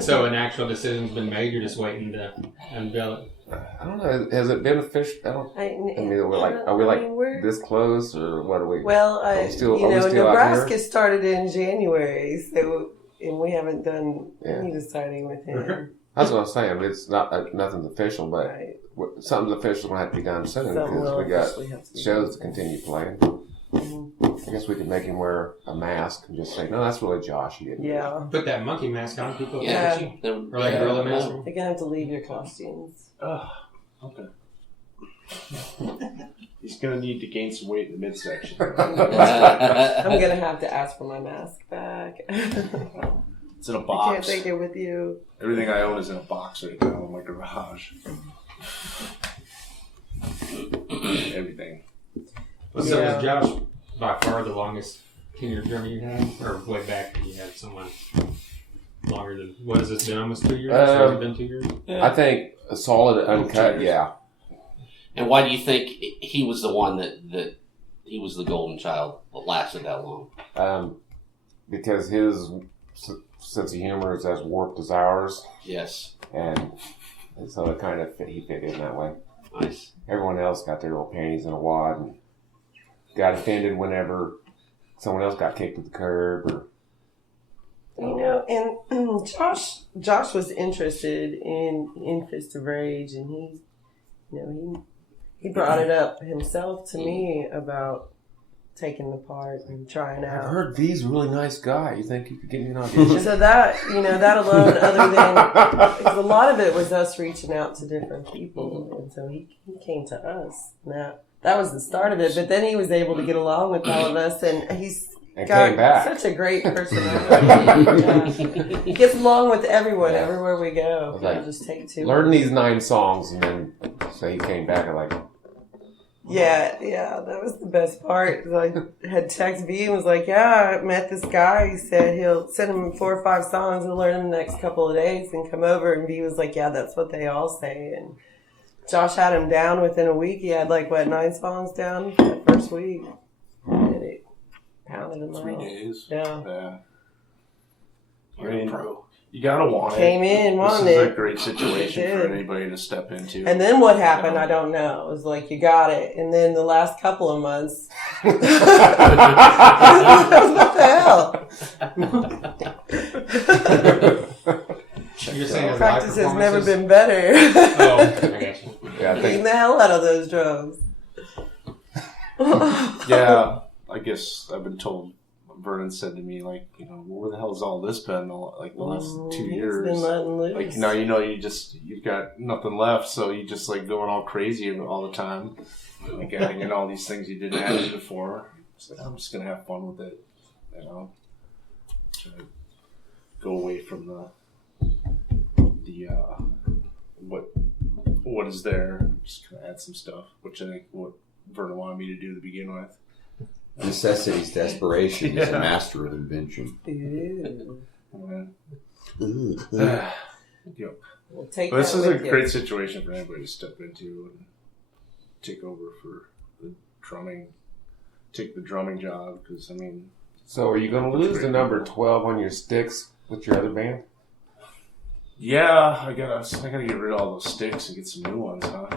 So an actual decision's been made. You're just waiting to unveil it. I don't know. Has it been official? I mean, we're like, are we like this close, or what are we? Well, Are we still out Nebraska here? started in January, so and we haven't done any deciding with him. That's what I'm saying. It's not nothing's official, but Right. something's official will have to be done soon Something because will we got officially have to be shows to continue playing. Mhm. I guess we could make him wear a mask and just say, "No, that's really Josh." He didn't. Yeah. Put that monkey mask on. People Yeah. catch you. Then- Or like a gorilla mask. You're gonna have to leave your costumes. Okay. He's going to need to gain some weight in the midsection. I'm gonna have to ask for my mask back. It's in a I can't box. take it with you. Everything I own is in a box right now in my garage. Everything. So Yeah. was Josh by far the longest tenure drummer you had? Or way back you had someone longer than, what has this been, almost 2 years? Has it been 2 years? I think a solid uncut. Yeah. And why do you think he was the one that he was the golden child that lasted that long? Because his sense of humor is as warped as ours, Yes. and so it kind of he fit in that way. Nice. Everyone else got their little panties in a wad and got offended whenever someone else got kicked to the curb, or You know, and Josh was interested in Fist of Rage, and he brought it up himself to me about taking the part and trying out. I've heard V's a really nice guy. You think you could get me an audition? So that alone, other than, because a lot of it was us reaching out to different people, and so he came to us. Now that was the start of it, but then he was able to get along with all of us, and he's got such a great personality. He gets along with everyone everywhere we go. Like, just take two. Learn these 9 songs, and then so he came back and like. Yeah, that was the best part. I had text V and was like, I met this guy. He said he'll send him 4 or 5 songs. He'll learn them the next couple of days and come over. And V was like, yeah, that's what they all say. And Josh had him down within a week. He had 9 songs down that first week. And it pounded him 3 out. days. Yeah. I mean, you gotta want Came it. in, wanted This is it. a great situation Did. for anybody to step into. And then what happened, I don't know. It was like, you got it. And then the last couple of months, what the hell? You're saying Practice has never been better. Oh, I got you. Yeah, I Eating think the hell out of those drums. yeah, I guess I've been told. Vernon said to me, where the hell's all this been? The last 2 years. He's been letting loose. Now you've got nothing left, so you just going all crazy all the time, adding in all these things you didn't add in before. It's I'm just gonna have fun with it, Try to go away from the what is there. Just kind of add some stuff, which I think what Vernon wanted me to do to begin with. Necessity's desperation is a master of invention. Yep. We'll take But this is a with you. great situation for anybody to step into and take over for the drumming, take the drumming job. Because so. Are you going to lose the number 12 on your sticks with your other band? yeah, I gotta get rid of all those sticks and get some new ones, huh?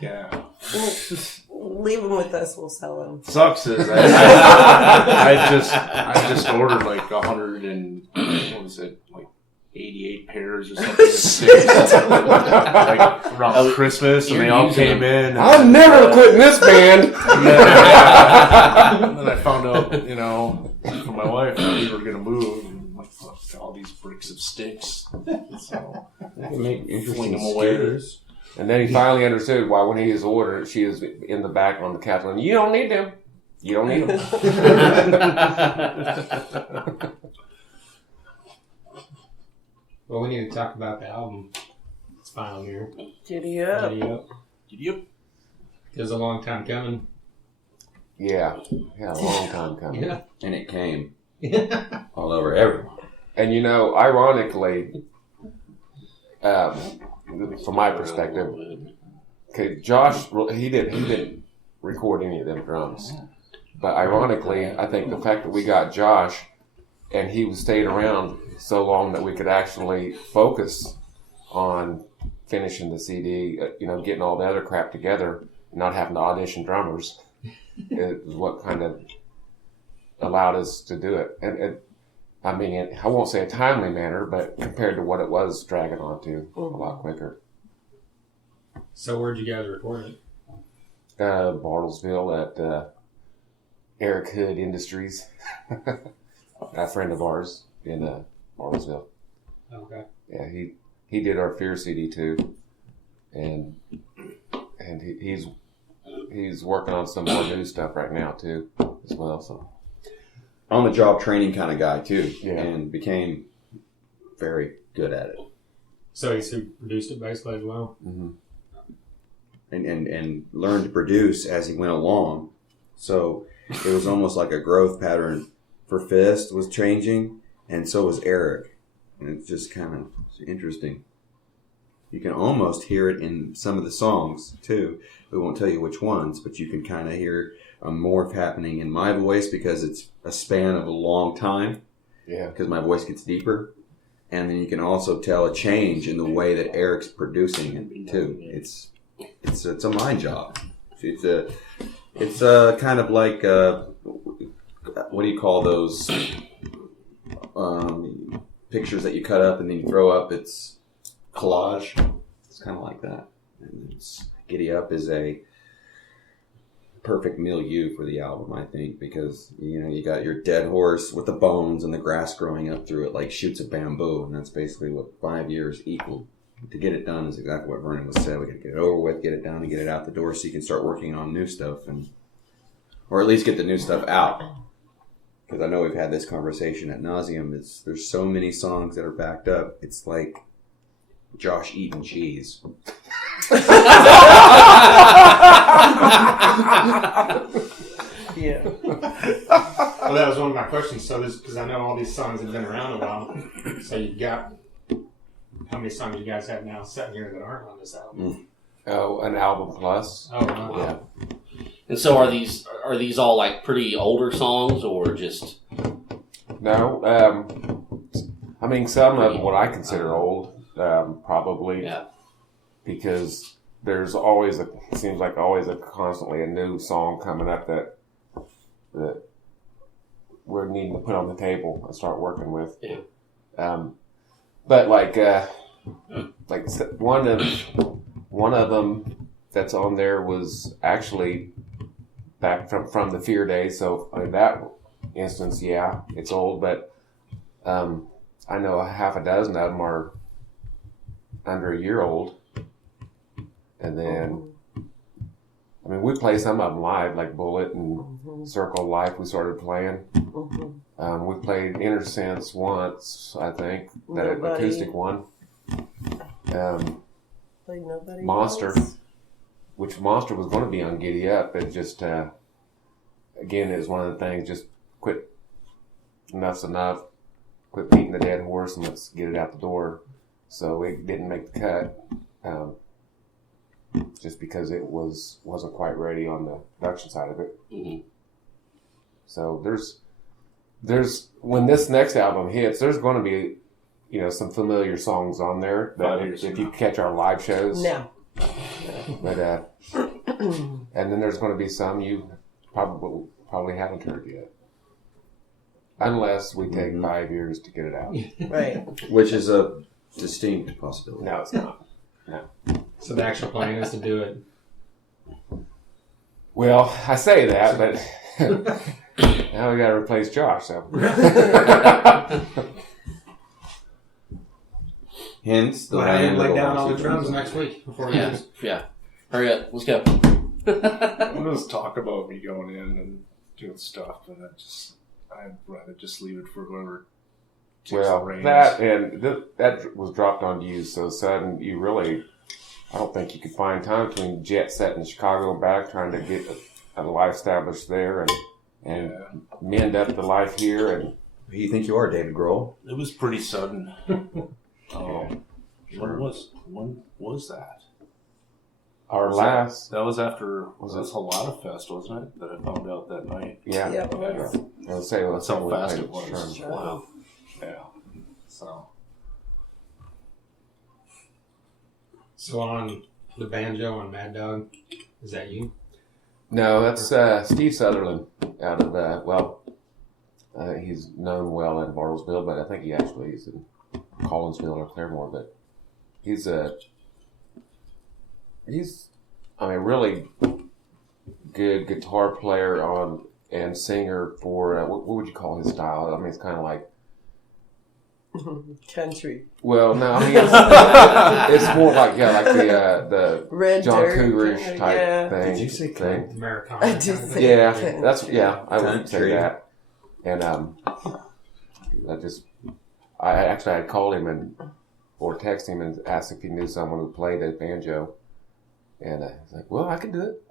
Yeah. Leave them with us. We'll sell them. Sucks is I just ordered 100 and what was it 88 pairs or something of sticks around Christmas, and they all came in. I'm never quitting this band. And then I found out, from my wife that we were going to move. And all these bricks of sticks. So, Make interesting fling them away. scooters. And then he finally understood why when he was ordered, she was in the back on the couch going, you don't need them. You don't need them. Well, we need to talk about the album. It's finally here. Giddy up. Yep. It was a long time coming. Yeah, a long time coming. Yeah. And it came all over everyone. And ironically, from my perspective, okay, Josh, he didn't record any of them drums. But ironically, I think the fact that we got Josh and he stayed around so long that we could actually focus on finishing the CD, getting all the other crap together, not having to audition drummers, is what kind of allowed us to do it. And I won't say a timely manner, but compared to what it was dragging on to, a lot quicker. So where'd you guys record it? Bartlesville at Eric Hood Industries, a friend of ours in Bartlesville. Okay. Yeah, he did our Fear CD too, and he's working on some more new stuff right now too as well. So On the job training kind of guy too, Yeah. and became very good at it. So he produced it basically as well? mm-hmm. And learned to produce as he went along. So it was almost like a growth pattern for Fist was changing, and so was Eric. And it's just kind of interesting. You can almost hear it in some of the songs too. We won't tell you which ones, but you can kind of hear a morph happening in my voice because it's a span of a long time. Yeah. Because my voice gets deeper. And then you can also tell a change in the way that Eric's producing it too. It's a mind job. It's a kind of like what do you call those pictures that you cut up and then you throw up. It's collage. It's kind of like that. And Giddy Up is a perfect milieu for the album, I think, because you got your dead horse with the bones and the grass growing up through it like shoots of bamboo, and that's basically what 5 years equaled. To get it done is exactly what Vernon was said. We got to get it over with, get it done, and get it out the door so you can start working on new stuff, or at least get the new stuff out. Because I know we've had this conversation ad nauseum. There's so many songs that are backed up. It's like Josh eating cheese. Yeah. Well, that was one of my questions. So, because I know all these songs have been around a while. So, you've got how many songs you guys have now sitting here that aren't on this album? Oh, an album plus. Oh, wow. Yeah. And so are these all like pretty older songs or just? No, I mean some of what I consider old, probably. Yeah. Because there's seems like always constantly a new song coming up that we're needing to put on the table and start working with. Yeah. But like one of them that's on there was actually back from the Fear days. So in that instance, yeah, it's old. But I know a half a dozen of them are under a year old. And then, I mean, we play some of them live, like Bullet and Circle of Life. We started playing. We played Inner Sense once, I think, that acoustic one. Played Nobody Monster, else? which Monster was going to be on Giddy Up. It just, again, it was one of the things, just quit, enough's enough, quit beating the dead horse and let's get it out the door. So it didn't make the cut, just because it wasn't quite ready on the production side of it. Mm-hmm. So there's when this next album hits, there's going to be, some familiar songs on there that if you catch our live shows. No. But and then there's going to be some you probably haven't heard yet, unless we take 5 years to get it out. Right. Which is a distinct possibility. No, it's not. No. So the actual plan is to do it. Well, I say that, but now we got to replace Josh. So. Hence the I land lay of down the all the lost drums sequence. next week before we Yeah. do. Yeah. Hurry up. Let's go. There's talk about me going in and doing stuff, and I'd rather just leave it for whoever takes the Well, reins. that was dropped on you so sudden. You really, I don't think you could find time between jet set in Chicago and back, trying to get a life established there and mend up the life here. And Who do you think you are, David Grohl? It was pretty sudden. When was that? our last, That was after Was was Halata Fest, wasn't it? That I found out that night. yeah, Yeah, it was. I would say That's how we fast played it was. Sherman. Wow. Yeah. So on the banjo on Mad Dog, is that you? No, that's Steve Sutherland out of he's known well in Bartlesville, but I think he actually is in Collinsville or Claremore. But he's a really good guitar player and singer for what would you call his style? I mean, it's kind of like, Country. well, no, I mean it's more like the Red John Dirt. Cougarish type Yeah. thing. Did you say thing? Americana. I did say Yeah, country. I would say Country. that. And I actually had called him or text him and asked if he knew someone who played the banjo, and he's like, "Well, I can do it."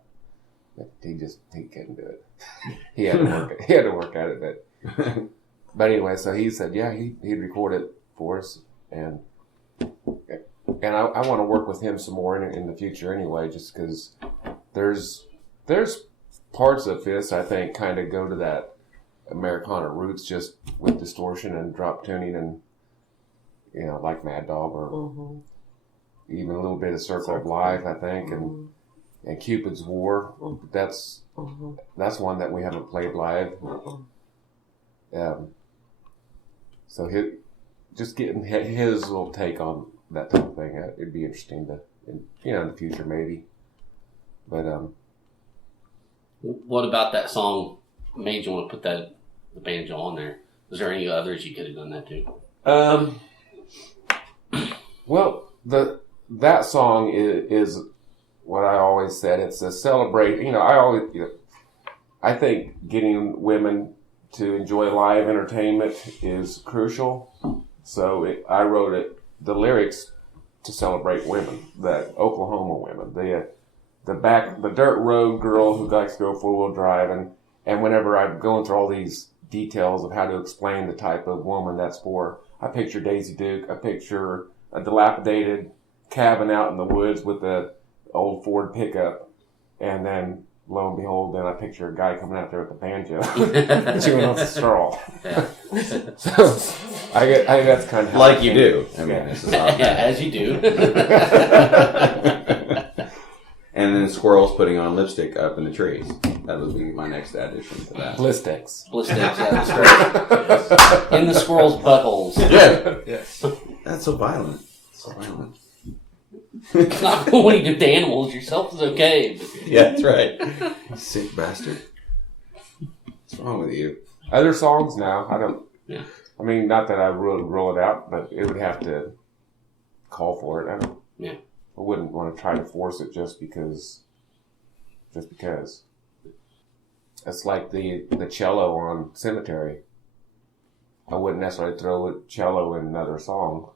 But he couldn't do it. He had to work at it, but anyway, so he said, yeah, he'd record it for us, and I want to work with him some more in the future anyway, just because there's parts of this I think kind of go to that Americana roots, just with distortion and drop tuning, and like Mad Dog or even a little bit of Circle of Life, I think, and Cupid's War. That's one that we haven't played live. So just getting his little take on that type of thing, it'd be interesting to, in the future maybe. But what about that song made you want to put the banjo on there? Was there any others you could have done that to? Well, that song is what I always said. It's a celebrate. I think getting women to enjoy live entertainment is crucial. So I wrote the lyrics to celebrate women, the Oklahoma women, the dirt road girl who likes to go 4-wheel drive, and whenever I'm going through all these details of how to explain the type of woman that's for, I picture Daisy Duke, I picture a dilapidated cabin out in the woods with the old Ford pickup, and then lo and behold, then I picture a guy coming out there with the banjo, chewing off the straw. Yeah. So I think that's kind of how Like you do. I mean, this is not Yeah, as you do. And then squirrels putting on lipstick up in the trees. That would be my next addition to that. Blistex. Blistex, yeah, that's right. In the squirrels' buttholes. Yeah. Yes. That's so violent. So violent. It's not cool when you do to animals. Yourself is okay. But Yeah, that's right. Sick bastard. What's wrong with you? Other songs now, I don't. Yeah. I mean, not that I would roll it out, but it would have to call for it. I wouldn't want to try to force it just because. It's like the cello on Cemetery. I wouldn't necessarily throw a cello in another song,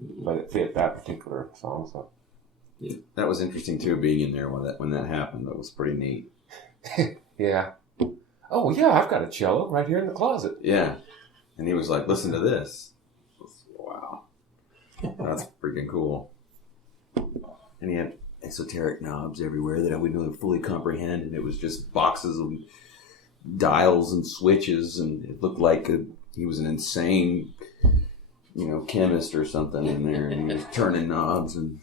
but it fit that particular song. So That was interesting too, being in there when that happened. That was pretty neat. yeah. Oh yeah, I've got a cello right here in the closet. Yeah. And he was like, listen to this. Wow. That's freaking cool. And he had esoteric knobs everywhere that I wouldn't really fully comprehend. And it was just boxes of dials and switches. And it looked like he was an insane, chemist or something in there. And he was turning knobs and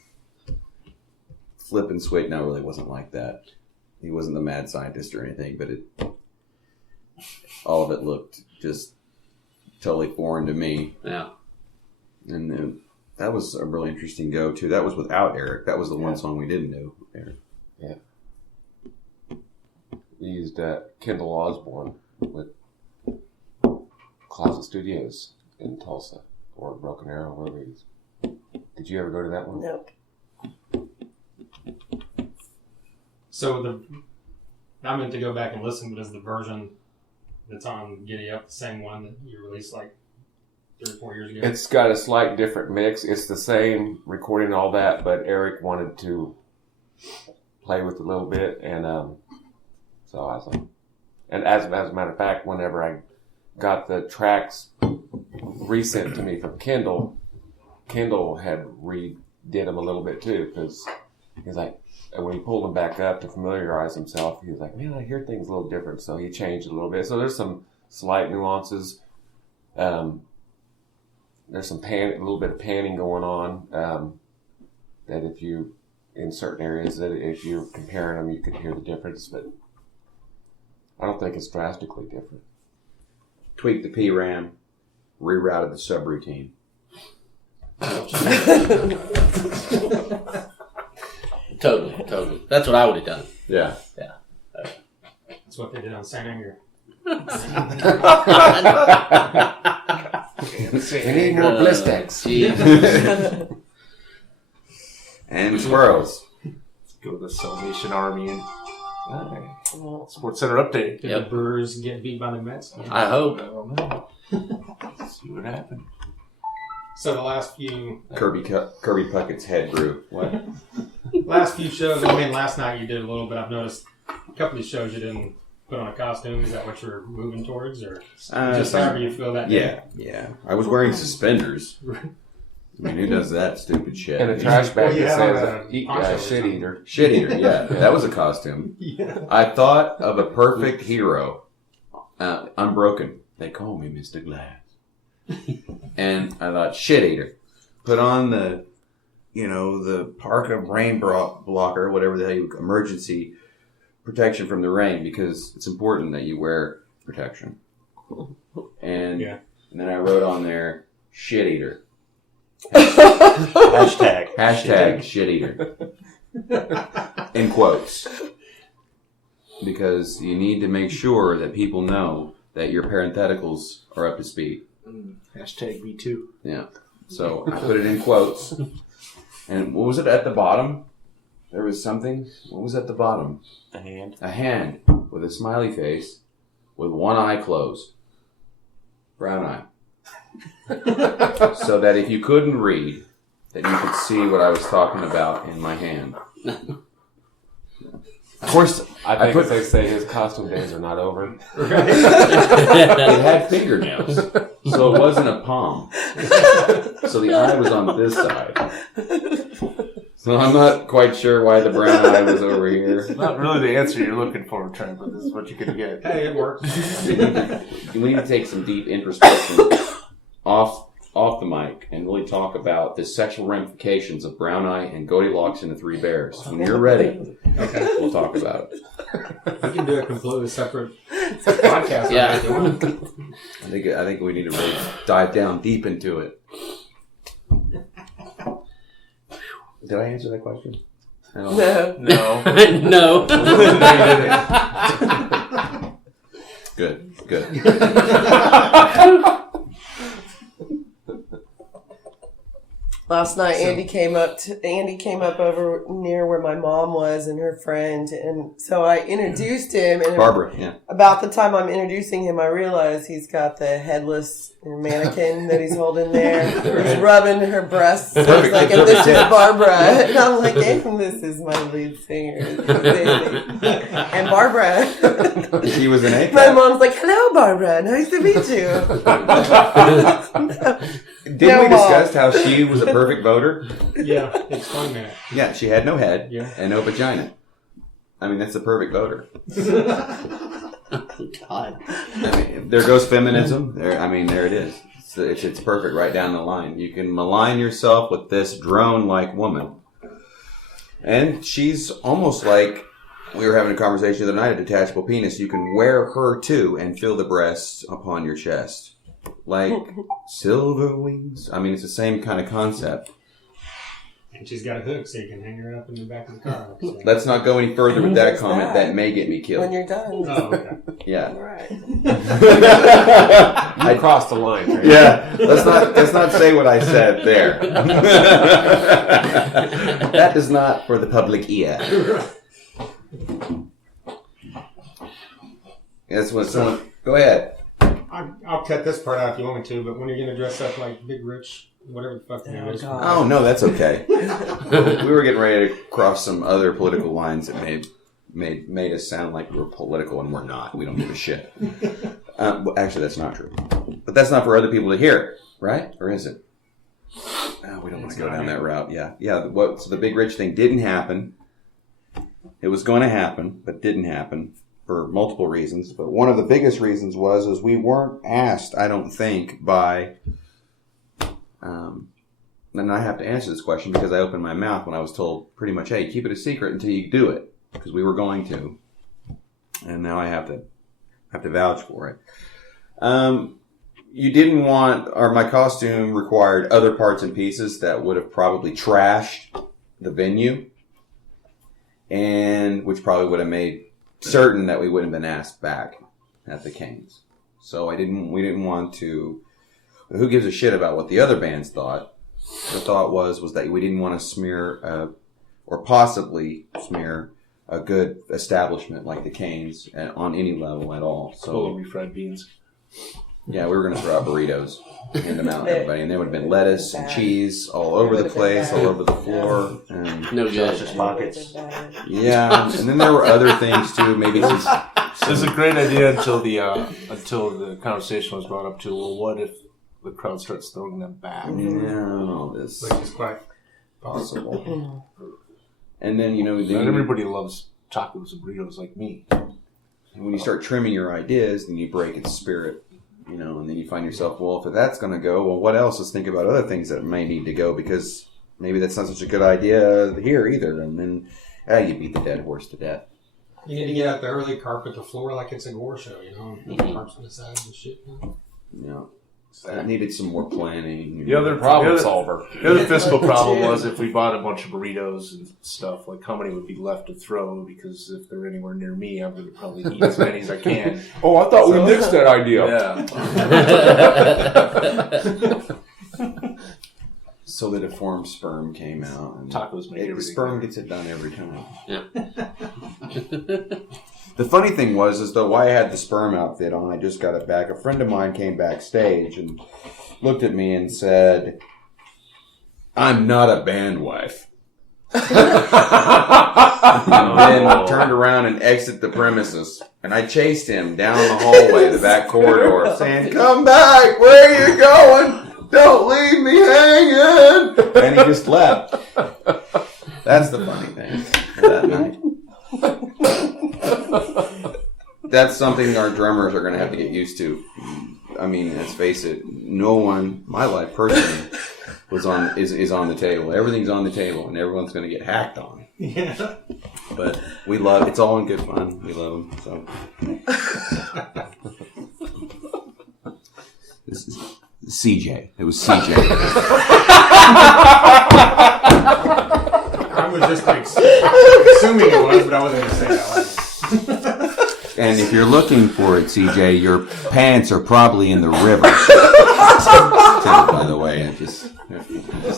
flipping switch. No, it really wasn't like that. He wasn't the mad scientist or anything, but all of it looked just totally foreign to me. yeah. And then that was a really interesting go too. That was without Eric. That was the one song we didn't do. Eric. Yeah. We used Kendall Osborne with Closet Studios in Tulsa or Broken Arrow, wherever he is. Did you ever go to that one? Nope. So I meant to go back and listen, but is the version that's on Giddy Up the same one that you released like 3 or 4 years ago? It's got a slight different mix. It's the same recording and all that, but Eric wanted to play with it a little bit, and so I was like, and as a matter of fact, whenever I got the tracks resent to me from Kendall had redid them a little bit too, because he's like, when he pulled them back up to familiarize himself, he was like, man, I hear things a little different. So he changed it a little bit. So there's some slight nuances. There's some a little bit of panning going on. That if you, in certain areas, that if you're comparing them, you could hear the difference. But I don't think it's drastically different. Tweaked the PRAM, rerouted the subroutine. Totally. That's what I would have done. Yeah. That's what they did on St. Anger. We need more Blistex. Jeez. And squirrels. Let's go to the Salvation Army and Sports Center update. Did Yep. the Brewers get beat by the Mets? I hope. I don't know. See what happened. So the last few Kirby Puckett's head grew. What? shows, last night you did a little bit. I've noticed a couple of these shows you didn't put on a costume. Is that what you're moving towards, or just however you feel that day? Yeah. I was wearing suspenders. I mean, who does that stupid shit? And a trash bag Well, you that have says a poncho or shit something. eater. Shit eater, yeah. That was a costume. Yeah. I thought of a perfect hero. Unbroken. They call me Mr. Glass. And I thought, shit eater. Put on the Parka rain blocker, whatever the hell emergency protection from the rain, because it's important that you wear protection. And Yeah. And then I wrote on there, shit eater. Hashtag shit eater. In quotes. Because you need to make sure that people know that your parentheticals are up to speed. Hashtag me too. Yeah. So I put it in quotes. And what was it at the bottom? There was something. What was at the bottom? A hand. A hand with a smiley face with one eye closed. Brown eye. So that if you couldn't read, that you could see what I was talking about in my hand. Of course, I think as they say, his costume days are not over. it had fingernails, so it wasn't a palm. So the eye was on this side. So I'm not quite sure why the brown eye was over here. Not really the answer you're looking for, Trent, but this is what you could get. Hey, it works. You need to take some deep introspection off the mic and really talk about the sexual ramifications of brown eye and Goldilocks and the Three Bears. When you're ready, we'll talk about it. We can do a completely separate podcast. Yeah. I think we need to really dive down deep into it. Did I answer that question? No. No. Good. Last night, Andy came up over near where my mom was and her friend, and so I introduced him. And Barbara, yeah. About the time I'm introducing him, I realize he's got the headless mannequin that he's holding there. He's rubbing her breasts. He's like, and this is Barbara. And I'm like, and this is my lead singer. And Barbara. She was an A. My mom's like, hello, Barbara. Nice to meet you. Didn't we discuss how she was a perfect voter? Yeah, explain that. Yeah, she had no head Yeah. and no vagina. I mean, that's the perfect voter. God. I mean, there goes feminism. There it is. It's perfect right down the line. You can malign yourself with this drone-like woman. And she's almost like, we were having a conversation the other night, a detachable penis. You can wear her too and feel the breasts upon your chest. Like silver wings. I mean, it's the same kind of concept. And she's got a hook so you can hang her up in the back of the car. So. Let's not go any further with that Who's comment. that? That may get me killed. When you're done. Oh, okay. Yeah. All right. I crossed the line. Right? Yeah. Let's not say what I said there. That is not for the public ear. That's when someone. Go ahead. I'll cut this part out if you want me to, but when are you going to dress up like Big Rich, whatever the fuck that is? God. Oh no, that's okay. We were getting ready to cross some other political lines that made us sound like we were political, and we're not. We don't give a shit. Well, actually, that's not true. But that's not for other people to hear, right? Or is it? Oh, we don't want to go down that route. Yeah. So the Big Rich thing didn't happen. It was going to happen, but didn't happen. For multiple reasons, but one of the biggest reasons was we weren't asked, I don't think, by, and I have to answer this question because I opened my mouth when I was told pretty much, hey, keep it a secret until you do it, because we were going to, and now I have to vouch for it. You didn't want, or my costume required other parts and pieces that would have probably trashed the venue, and which probably would have made certain that we wouldn't have been asked back at the Canes. So we didn't want to, who gives a shit about what the other bands thought? The thought was that we didn't want to smear, or possibly smear a good establishment like the Canes on any level at all. Full of So, refried beans. yeah, we were going to throw out burritos, hand them out to everybody, and there would have been lettuce and cheese all over the place, all over the floor, and No good. Sausage pockets. yeah, and then there were other things too, maybe some. It was a great idea until the conversation was brought up to, well, what if the crowd starts throwing them back? No, this Which is quite possible. And then, Not everybody loves tacos and burritos like me. when you start trimming your ideas, then you break its spirit, and then you find yourself, well, if that's going to go, well, what else? Let's think about other things that may need to go, because maybe that's not such a good idea here either. And then, you beat the dead horse to death. You need to get out there early, carpet the floor like it's a gore show, Tarps on the sides and shit. Yeah. It needed some more planning. The other Problem solver. The other fiscal problem was if we bought a bunch of burritos and stuff, like how many would be left to throw? Because if they're anywhere near me, I'm going to probably eat as many as I can. Oh, I thought we nixed that idea. Yeah. So the deformed sperm came out. And Tacos make the everything sperm better. gets it done every time. Yeah. The funny thing was, though, why I had the sperm outfit on, I just got it back. A friend of mine came backstage and looked at me and said, "I'm not a band wife." And then turned around and exited the premises. And I chased him down the hallway, the back corridor, saying, "Come back! Where are you going? Don't leave me hanging!" And he just left. That's the funny thing for that night. That's something our drummers are going to have to get used to. I mean, let's face it, no one, my life personally, is on the table. Everything's on the table, and everyone's going to get hacked on. Yeah. But we love, it's all in good fun. We love them. So this is CJ. It was CJ. I was just assuming it was, but I wasn't going to say that. And if you're looking for it, CJ, your pants are probably in the river. By the way, just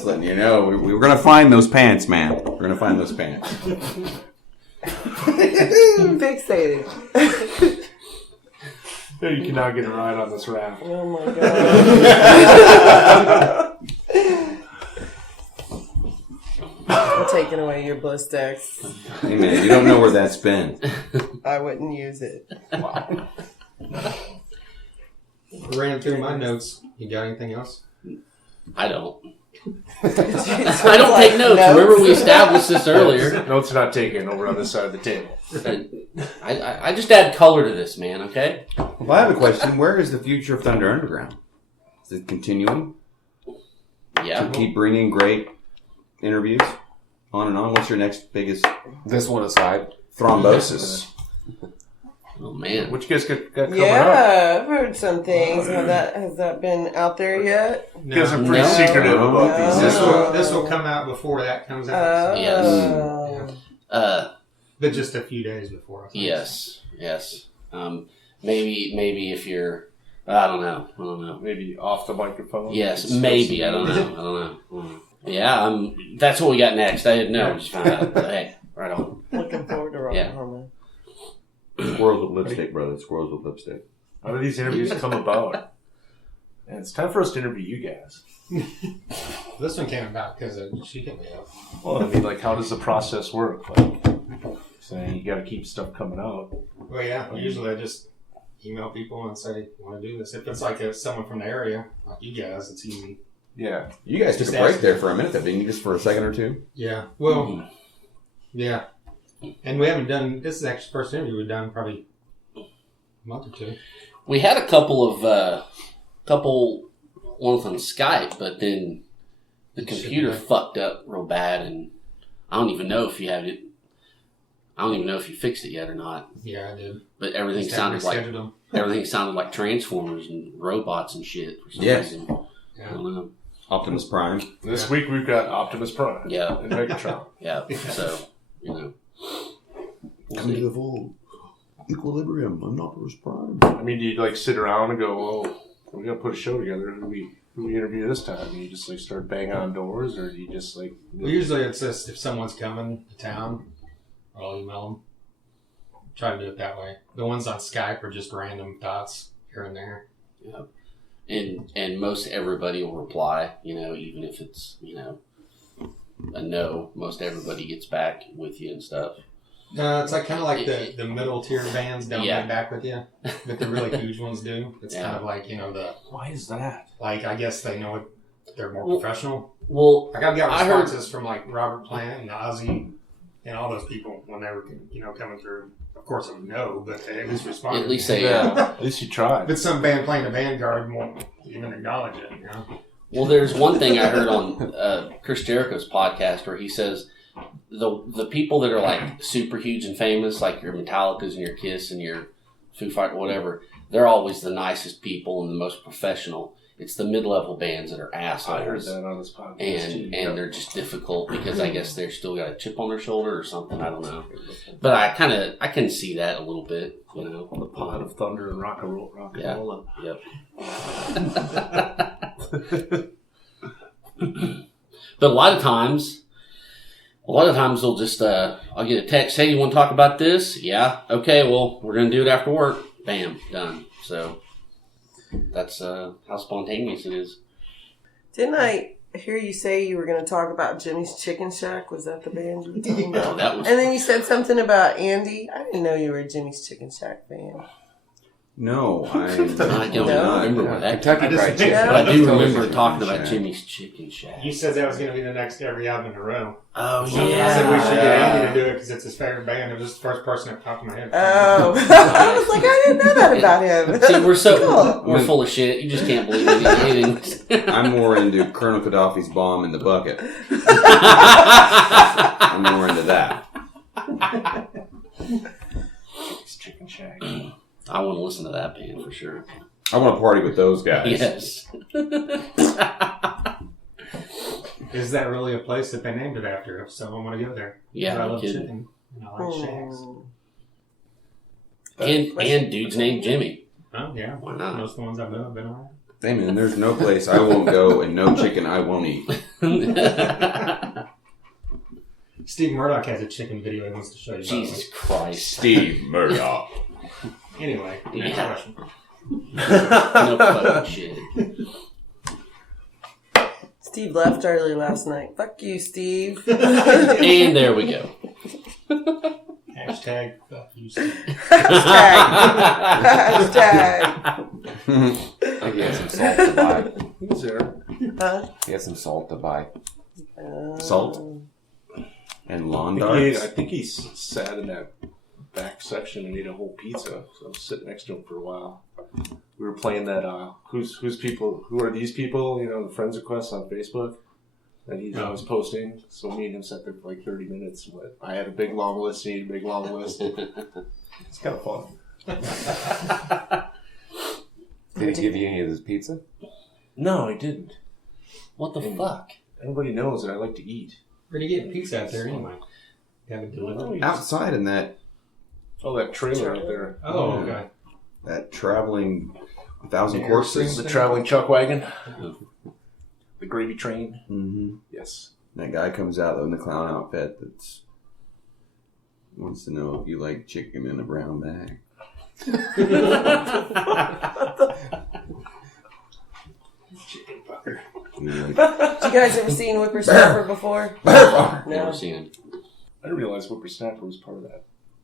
letting you know, we were going to find those pants, man. We're going to find those pants. Fixated. You cannot get a ride on this raft. Oh my god. I'm taking away your Blistex. Hey, man, you don't know where that's been. I wouldn't use it. Wow. Ran through my notes. You got anything else? I don't. I don't take notes. Remember we established this earlier. Notes are not taken over on this side of the table. I just add color to this, man, okay? Well, I have a question. Where is the future of Thunder Underground? Is it continuing Yeah. to keep bringing great interviews on and on? What's your next biggest This one aside. thrombosis? Oh, man. What you guys got coming up? Yeah, I've heard some things. Has that been out there yet? You guys are pretty No. secretive about these. This will come out before that comes out. Yes. But just a few days before. I think. Yes. Maybe if you're, I don't know. Maybe off the microphone. Yes, maybe. I don't know. Yeah, that's what we got next. I didn't know. We just found out. But hey, right on. Looking forward to Rock Yeah. Hormone. Squirrels with lipstick, brother. Squirrels with lipstick. How do these interviews come about? And it's time for us to interview you guys. This one came about because she hit me up. Well, I mean, like, how does the process work? Like, saying you got to keep stuff coming out. Well, yeah. Usually I just email people and say, "Want to do this?" If it's like someone from the area, like you guys, it's easy. Yeah. You guys took Just a break ask there them. for a minute, didn't you? Just for a second or two? Yeah. Well, yeah. And we haven't done, this is actually the first interview we've done probably a month or two. We had a couple ones on Skype, but then the computer fucked up real bad, and I don't even know if you have it. I don't even know if you fixed it yet or not. Yeah, I did. But everything Just sounded like rescheduled them. everything sounded like Transformers and robots and shit for some Yes. reason. I Yeah. don't know. Optimus Prime. This week we've got Optimus Prime. Yeah. And Megatron. Yeah. So, we'll Come to see. the full equilibrium. I'm Optimus Prime. I mean, do you like sit around and go, well, we're going to put a show together. Who we interview this time? Do you just like start banging on doors, or do you just like. Well, usually it's just if someone's coming to town, I'll email them. Try to do it that way. The ones on Skype are just random thoughts here and there. Yeah. And most everybody will reply, even if it's, a no. Most everybody gets back with you and stuff. It's like kind of like the middle tier bands don't Yeah. get back with you, but the really huge ones do. It's Yeah. kind of like, Why is that? I guess they know it, they're more Well, professional. Well, Like I've got I heard- responses from like Robert Plant and Ozzy and all those people when they were, coming through. Of course, I would know, but they at least responded. At least they, At least you tried. But some band playing a Vanguard won't even acknowledge it, well, there's one thing I heard on Chris Jericho's podcast where he says the people that are like super huge and famous, like your Metallicas and your Kiss and your Foo Fighters, whatever, they're always the nicest people and the most professional. It's the mid-level bands that are assholes. I heard that on this podcast too. And they're just difficult because I guess they're still got a chip on their shoulder or something. I don't know. But I can see that a little bit. You know, the pot of thunder and rock and roll. Yep. But a lot of times they'll just I'll get a text, hey, you want to talk about this? Yeah. Okay, well, we're going to do it after work. Bam, done. So that's how spontaneous it is. Didn't I hear you say you were going to talk about Jimmy's Chicken Shack? Was that the band you were talking about? That was, and then you said something about Andy. I didn't know you were a Jimmy's Chicken Shack fan. No, I don't remember what that Kentucky Fried Chicken. But I do remember talking about Jimmy's Chicken Shack. You said that was going to be the next every album in a row. Oh, I said we should get Andy to do it because it's his favorite band. It was the first person that popped in my head. Oh, I was like, I didn't know that about him. See, we're full of shit. You just can't believe anything. I'm more into Colonel Gaddafi's Bomb in the Bucket. I'm more into that. Chicken Shack. I want to listen to that band for sure. I want to party with those guys. Yes. Is that really a place that they named it after? If so, I want to go there. Yeah, I love kidding. chicken. And I like shacks. And dude's named Jimmy. Oh, yeah. Why not? Most of the ones I've been on. Hey, man, there's no place I won't go and no chicken I won't eat. Steve Murdoch has a chicken video he wants to show you. Jesus Christ. Steve Murdoch. Anyway, next question. No fucking shit. Steve left early last night. Fuck you, Steve. And there we go. Hashtag fuck you, Steve. Hashtag. I think he had some salt to buy. He's there. Huh? He had some salt to buy. Salt? And lawn I darts? think he sat in that back section and ate a whole pizza. So I was sitting next to him for a while. We were playing that who are these people, you know, the friends requests on Facebook that he's always posting. So me and him sat there for like 30 minutes, but I had a big long list, he had a big long list. It's kind of fun. Did he give you any of his pizza? No, he didn't. What the fuck? Everybody knows that I like to eat. Where'd you get pizza out there anyway? You haven't delivered? Outside in that That trailer out there. Oh, okay. that traveling 1,000 courses. The traveling chuck wagon. The gravy train. Mm-hmm. Yes. That guy comes out in the clown outfit that's wants to know if you like chicken in a brown bag. Chicken fucker. And you're like, Did you guys ever seen Whippersnapper before? Never No. seen him. I didn't realize Whippersnapper was part of that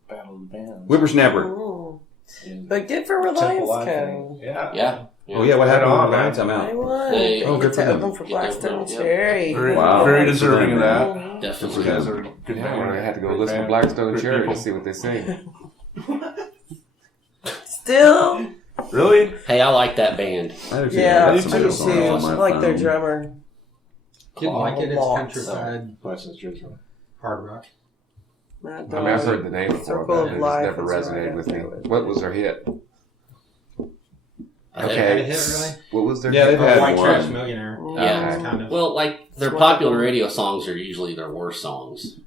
Battle of the Bands. Whippersnapper. Ooh. In But good for Temple Reliance Live Code. thing. Yeah. Yeah. Oh, yeah, what happened Right on, with Reliance? I'm They out. won. They- They Oh, get good for to them. open for Blackstone Yeah. Cherry. Very, Wow. very Good for deserving them, of that. Mhm. Definitely. Those guys are good Yeah, band. we're gonna have to go Great listen band. to Blackstone Good Cherry people. to see what they sing. Still? Really? Hey, I like that band. I do too. Yeah, I me got some too. of those songs on my I like their phone. drummer. Didn't like it. It's Lots. countryside License Jersey. hard rock. Matt I mean, I've Dawes. heard the name before, Circle but of it just Life never is right resonated up with there me. with it. What was their hit? Had a Okay. hit, really? What was their Yeah, hit? they've had White one. Trash Millionaire. Yeah. It's kind of. Well, like, their popular radio songs are usually their worst songs.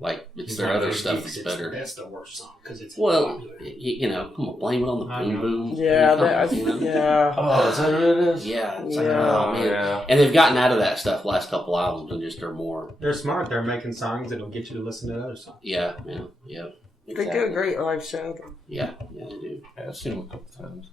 Like, it's their other stuff that's better. That's the worst song because it's Well, popular. you know, come on, blame it on the I boom know. boom. Yeah, Come on, you know? yeah. Oh, is that what it is? Yeah, it's like, Yeah. oh man. yeah. And they've gotten out of that stuff last couple albums and just are more, They're smart. They're making songs that'll get you to listen to other songs. yeah. They do a great live show. Yeah, they do. I've seen them a couple times.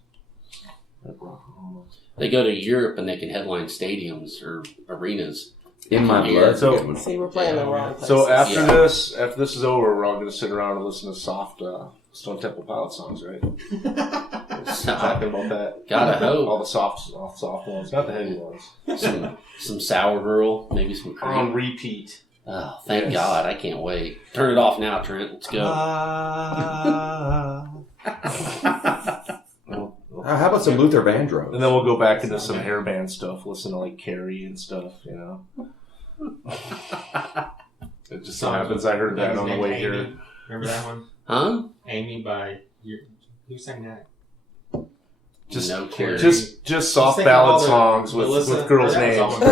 That rock and roll. They go to Europe and they can headline stadiums or arenas. In My Yeah, Blood. so- Good one. See, we're playing the wrong place. So after Yeah. this is over, we're all going to sit around and listen to soft Stone Temple Pilots songs, right? Talking about that. Gotta All hope. the soft ones, not the heavy ones. Some Sour Girl, maybe some On cream. repeat. Oh, thank Yes. God. I can't wait. Turn it off now, Trent. Let's go. How about some Luther Vandross? And then we'll go back into some hairband stuff, listen to like Carrie and stuff, you know. It just so happens I heard that on the way here. Remember that one? Huh? Amy by... Who sang that? Just No care. just soft Think of all ballad the songs with Melissa- girls' that was names. all my-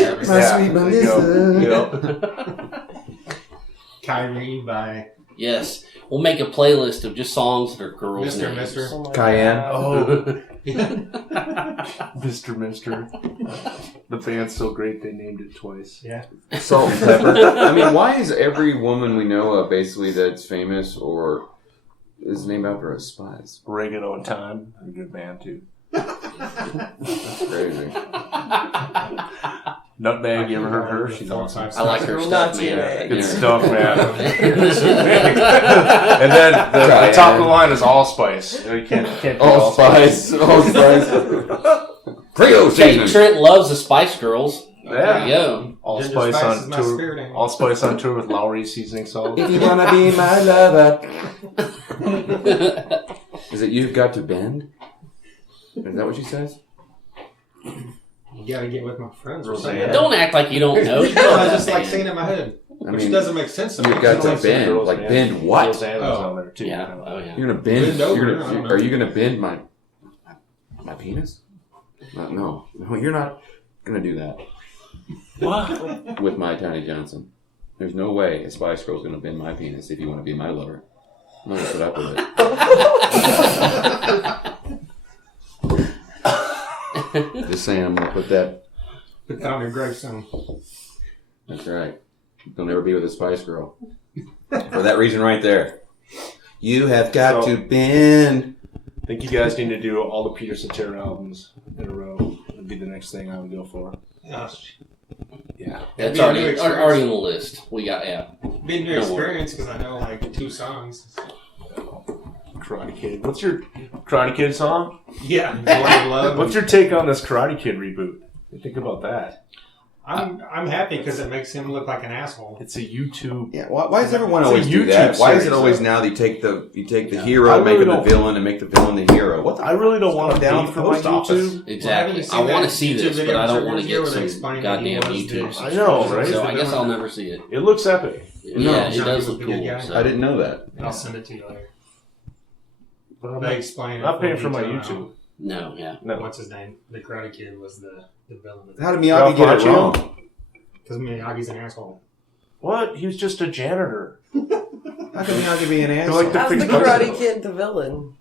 Yeah. My sweet there you go. Melissa. Kyrie by Yes. We'll make a playlist of just songs that are girls' Mr. names. Mister. Oh my Cayenne. God. Oh, Mr. Mister. The band's so great they named it twice. Yeah. Salt and pepper. I mean, why is every woman we know of basically that's famous or is named after a spice? Oregano and Time, a good band too. That's crazy. Nutmeg, you ever heard her? She's awesome. I like her stuff, man. Good stuff, man. And then the top of the line is Allspice. You can't do Allspice. Allspice. Trio Hey, seasoning. Trent loves the Spice Girls. Yeah. There you go. Allspice Ginger Spice is on my tour. spirit animal. Allspice on tour with Lowry seasoning salt. If you wanna be my lover. Is it you've got to bend? Is that what she says? You gotta get with my friends. Or Roseanne. something. Don't act like you don't know. No, I just like saying it in my head. I Which mean, doesn't make sense to me. you've got to Like some bend. girls, Like man. bend what? Roseanne was Oh. on there too. Yeah. Oh, yeah. You're gonna bend? Bend over, You're I don't gonna, know. are you gonna bend my penis? No, you're not gonna do that What? with my Tiny Johnson. There's no way a Spice Girl's gonna bend my penis if you want to be my lover. I'm not gonna put up with it. Just saying, I'm gonna put that. Put that on your gravestone. That's right. Don't ever be with a Spice Girl for that reason right there. You have got So- to bend. I think you guys need to do all the Peter Cetera albums in a row. That'd be the next thing I would go for. Oh, Yeah. That's Be a new already experience. already on the list. We got, yeah. Be a new No experience because I know like 2 songs. Karate Kid. What's your Karate Kid song? Yeah, Boy of Love. What's your take on this Karate Kid reboot? Think about that. I'm happy because it makes him look like an asshole. It's a YouTube. Yeah, why does everyone It's a always do YouTube that? Why is series, it always though. now that you take the I hero, and make really him the don't- villain, and make the villain the hero? What the I really don't want to down pay at for the my post office. YouTube. Exactly. seen I want that to see YouTube this, but video I don't from want to years ago get where they some explain goddamn that he was YouTube. the- I know, right? So I guess I'll never see it. It looks epic. Yeah, it Johnny does was look the good cool. guy. So. I didn't know that. I'll send it to you later. But I'm They explain. I'm it not paying for me my too. YouTube. No, yeah. No. What's his name? The Karate Kid was the villain. How did Miyagi get it Ralph wrong? Because Miyagi's an asshole. What? He was just a janitor. How can Miyagi be an They're asshole? like the How's the fixed Karate president. Kid the villain?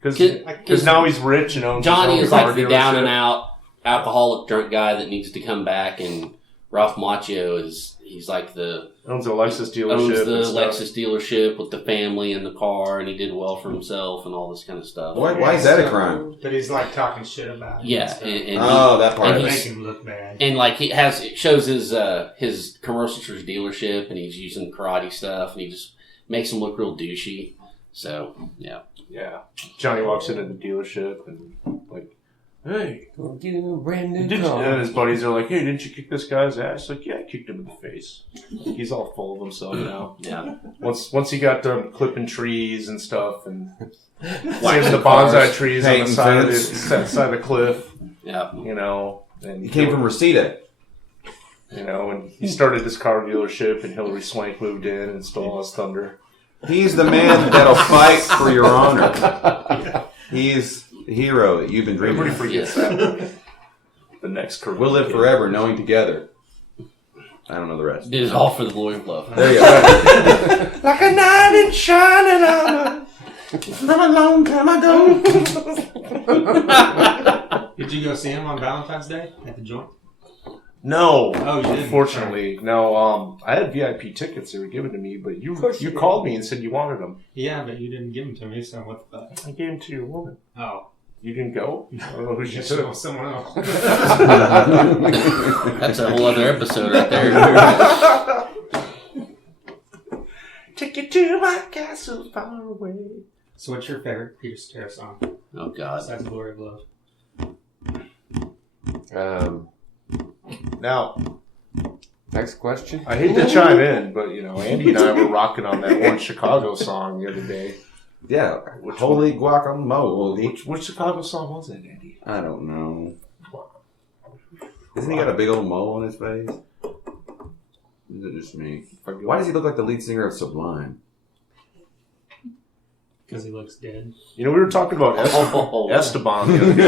Because now he's rich and owns Johnny his is own like car the down and dealership. out alcoholic drunk guy that needs to come back, and Ralph Macchio he's like the Owns a Lexus dealership. owns the and stuff. Lexus dealership with the family and the car, and he did well for himself and all this kind of stuff. Why is that a crime? But he's like talking shit about him. Yeah, and stuff. and Oh, that part and of Make it. him look bad. And like it shows his commercials for his dealership, and he's using karate stuff, and he just makes him look real douchey. So yeah, Yeah. Johnny walks into the dealership and like, hey, Get him a brand new did you, car. and his buddies are like, hey, didn't you kick this guy's ass? Like, yeah, I kicked him in the face. He's all full of himself now. yeah. Once he got done clipping trees and stuff and Whacking saving the cars, bonsai trees on the painting side of fence. the cliff, Yeah. you know. And He came from Reseda. you know, and he started this car dealership, and Hillary Swank moved in and stole his thunder. He's the man that'll fight for your honor. He's the hero that you've been dreaming Everybody of. forgets that. The next career. We'll live forever knowing together. I don't know the rest. Did it all for the glory of love. There you go. Like a knight in shining armor from a long time ago. Did you go see him on Valentine's Day at the joint? No, Oh, you didn't? unfortunately, no. I had VIP tickets that were given to me, but you course you did. called me and said you wanted them. Yeah, but you didn't give them to me, so what the fuck? I gave them to your woman. Oh. You didn't go. I don't know who she Guess took. it was someone else. That's a whole other episode right there. Take you to my castle far away. So what's your favorite Peter Cetera song? Oh God. Besides Glory of Love. Now, Next question. I hate to chime in, but you know, Andy and I were rocking on that one Chicago song the other day. Yeah. Which Holy guacamole. Which Chicago song was that, Andy? I don't know. Isn't he got a big old mole on his face? Is it just me? Why does he look like the lead singer of Sublime? Because he looks dead. You know, we were talking about Esteban the other day.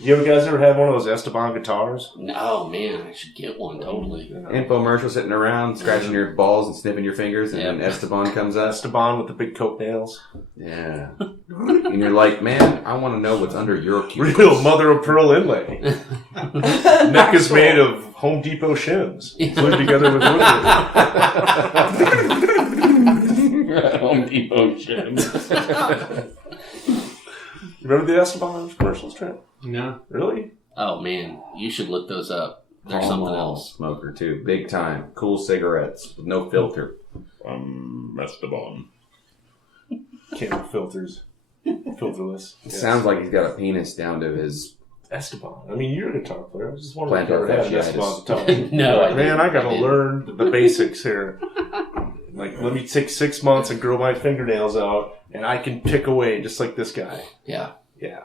You guys ever had one of those Esteban guitars? No, man, I should get one, totally. Infomercial sitting around, scratching your balls and snipping your fingers, and then Esteban comes up. Esteban with the big coat nails. Yeah. And you're like, man, I want to know what's under your cuticles. Real mother of pearl inlay. Neck is made of Home Depot shims. Glued together with wood. Home Depot shims. Remember the Esteban commercials, Trent? No. Really? Oh, man. You should look those up. They're something else. Smoker, too. Big time. Cool cigarettes with no filter. Esteban. Camera filters. Filterless. It sounds like he's got a penis down to his... Esteban. I mean, you're a guitar player. I was just wondering if you Plantar ever had an fasciitis. Esteban guitar. No, I Man, I gotta didn't. learn the basics here. Like, let me take 6 months and grow my fingernails out, and I can pick away just like this guy. Yeah. Yeah.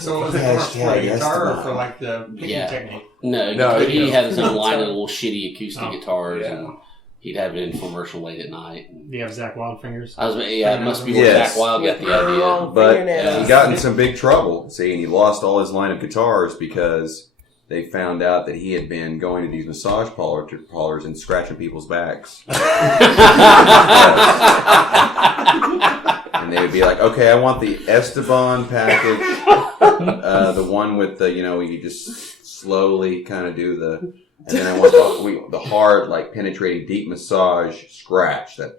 So was it more for a guitar or for like the picking technique? No, he you know. had his own line of little shitty acoustic guitars, yeah. and he'd have an infomercial late at night. Do you have Zach Wild fingers? It must be where Yes. Zach Wild got the idea. Long But fingernails. he got in some big trouble, see, and he lost all his line of guitars because they found out that he had been going to these massage parlors and scratching people's backs. And they would be like, okay, I want the Esteban package, the one with the, you just slowly kind of do the, and then I want the hard, like penetrating deep massage scratch, that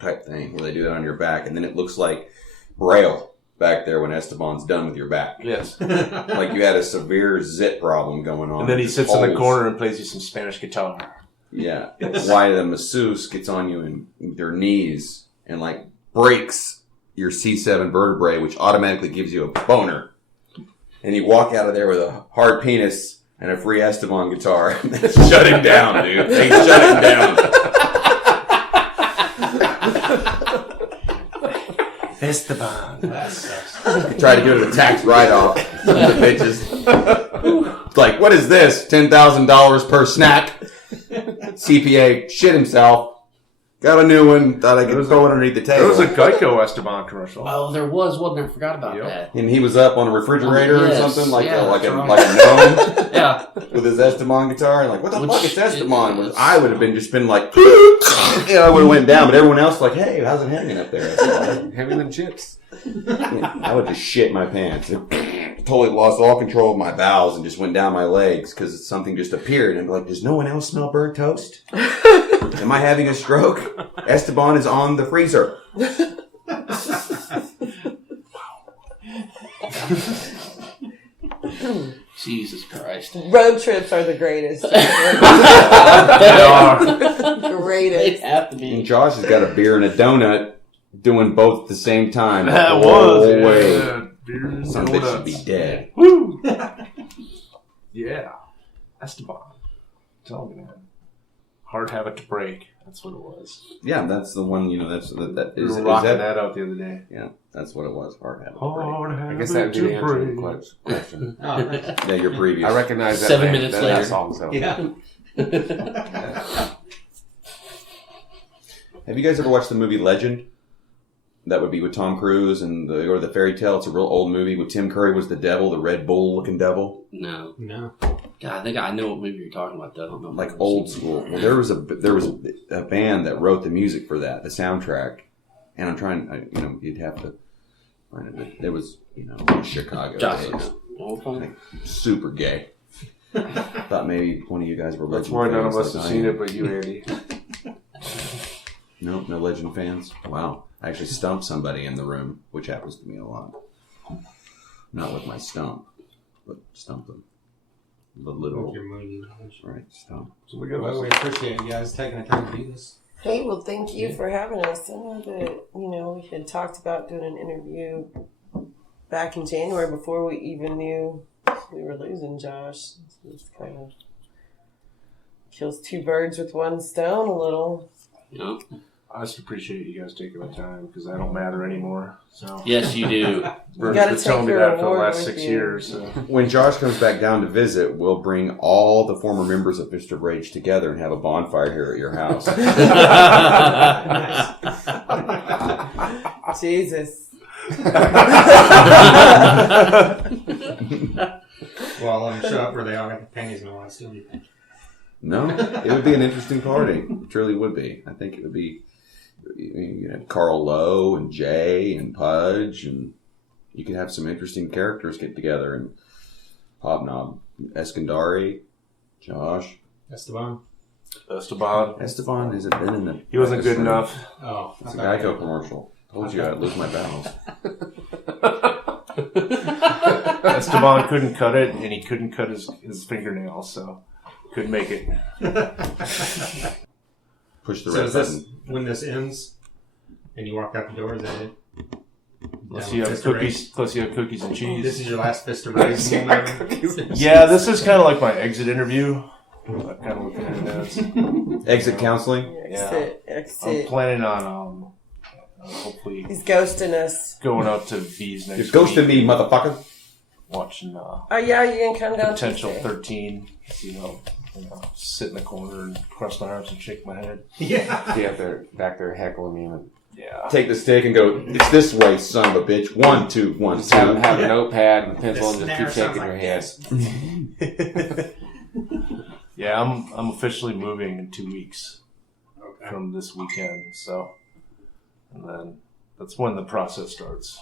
type thing, where they do that on your back, and then it looks like Braille back there when Esteban's done with your back. Yes. Like you had a severe zit problem going on. And then he sits in the Holes. corner and plays you some Spanish guitar. Yeah. Why the masseuse gets on you in their knees and like breaks your C7 vertebrae, which automatically gives you a boner. And you walk out of there with a hard penis and a free Esteban guitar. Shut him down, dude. They shut him down. Esteban. That sucks. Try to do the tax write-off. Some of the bitches. It's like, what is this? $10,000 per snack. CPA shit himself. Got a new one. Thought I could throw it underneath the There table. was a Geico Esteban commercial. Oh, there was, wasn't there? I forgot about that. And he was up on a refrigerator Yes, or something, like yeah, like a that's gnome Yeah. with his Esteban guitar. And like, what the Which fuck is Esteban? is- I would have just been like, I would have went down, but everyone else like, hey, how's it hanging up there? Having them chips. I would just shit my pants. Totally lost all control of my bowels and just went down my legs because something just appeared. And I'm like, does no one else smell burnt toast? Am I having a stroke? Esteban is on the freezer. Jesus Christ. Road trips are the greatest. They Greatest. have to be. And Josh has got a beer and a donut doing both at the same time. That the was, whole way. yeah. Beer and Some bitch should donuts. be dead. Woo! Yeah. Esteban. Tell me, man. Hard habit to break. That's what it was. Yeah, that's the one. That We is were is rocking that. that out the other day. Yeah, that's what it was. Hard habit. Hard I habit guess that would be the to answer to the break. question. Oh, nice. Yeah, your previous. I recognize that 7 name, minutes that later. song, so. Yeah. Have you guys ever watched the movie Legend? That would be with Tom Cruise and or the fairy tale. It's a real old movie with Tim Curry was the devil, the Red Bull looking devil, No. No. God, I think I know what movie you're talking about, though. I don't know. if like I've old seen it. school. Well, there was a band that wrote the music for that, the soundtrack, and I'm trying. You'd have to find it. But it was Chicago Josh. days. Oh, fine. Super gay. Thought maybe one of you guys were That's Legend why none of fans us like have I seen am. it, but you, Andy. No Legend fans. Wow, I actually stumped somebody in the room, which happens to me a lot. Not with my stump, but stumped them. The literal, With your movie knowledge. right? Stump. So we got Well, we appreciate you guys taking the time to do this. Hey, well, thank you for having us. I know that, we had talked about doing an interview back in January before we even knew we were losing Josh. It's kind of kills two birds with one stone a little. Yeah. I just appreciate you guys taking the time because I don't matter anymore. So Yes, you do. Vern's gotta been take telling me your that for the award last with 6 you. years. So. When Josh comes back down to visit, we'll bring all the former members of Fist of Rage together and have a bonfire here at your house. Jesus. Well, let them show up where they all got the pennies and all that stuff. No, it would be an interesting party. It truly would be. I think it would be. You have Carl Lowe and Jay and Pudge, and you could have some interesting characters get together and hobnob. Eskandari, Josh, Esteban. Esteban. Esteban hasn't been in the. He wasn't good enough. Oh, It's a Geico commercial. Told you I'd lose my battles. Esteban couldn't cut it, and he couldn't cut his fingernails, so couldn't make it. Push the So red is this button. when this ends and you walk out the door? Is that it? Plus Yeah, you have Fist of cookies. Plus you have cookies and Rage. cheese. This is your last Fist of Rage. Yeah, this is kind of like my exit interview. I'm kind of looking at it as. Exit counseling. Exit. I'm Exit. planning on hopefully He's ghosting us. going out to V's next You're ghosting week, me, motherfucker. watching Oh, yeah, you can come down Potential Tuesday. 13. See how sit in the corner and cross my arms and shake my head. Yeah. Be up there, back there heckling me. And Yeah. Take the stick and go, it's this way, son of a bitch. 1, 2, 1, just have 2. a notepad and a pencil and The just keep snare shaking sounds your like head. Yeah, I'm officially moving in 2 weeks Okay. from this weekend, so and then that's when the process starts.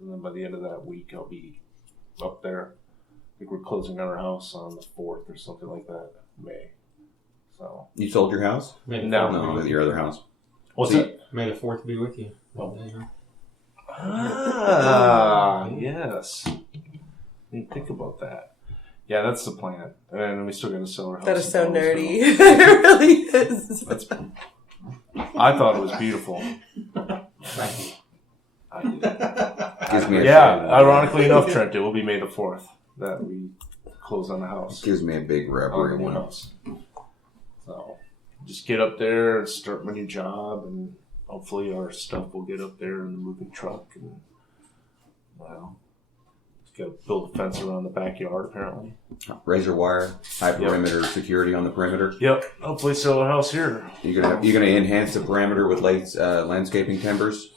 And then by the end of that week, I'll be up there. I think we're closing on our house on the 4th or something like that, May. So You sold your house? May the No. 4th be No, with your you. other house. what's See- that? May the 4th be with you. Oh. There you go. Ah, yes. Didn't think about that. Yeah, that's the plan. And then we still got to sell our house. That is so in nerdy. Collinsville. It really is. That's, I thought it was beautiful. Thank you. I did. Gives me a Yeah, ironically enough, Trent, it will be May the 4th that we close on the house. Gives me a big On the reverie. new house. So just get up there and start my new job, and hopefully our stuff will get up there in the moving truck. And well, just got to build a fence around the backyard, apparently. Razor wire, high perimeter security on the perimeter. Yep. Hopefully sell a house here. You're gonna enhance the perimeter with landscaping timbers,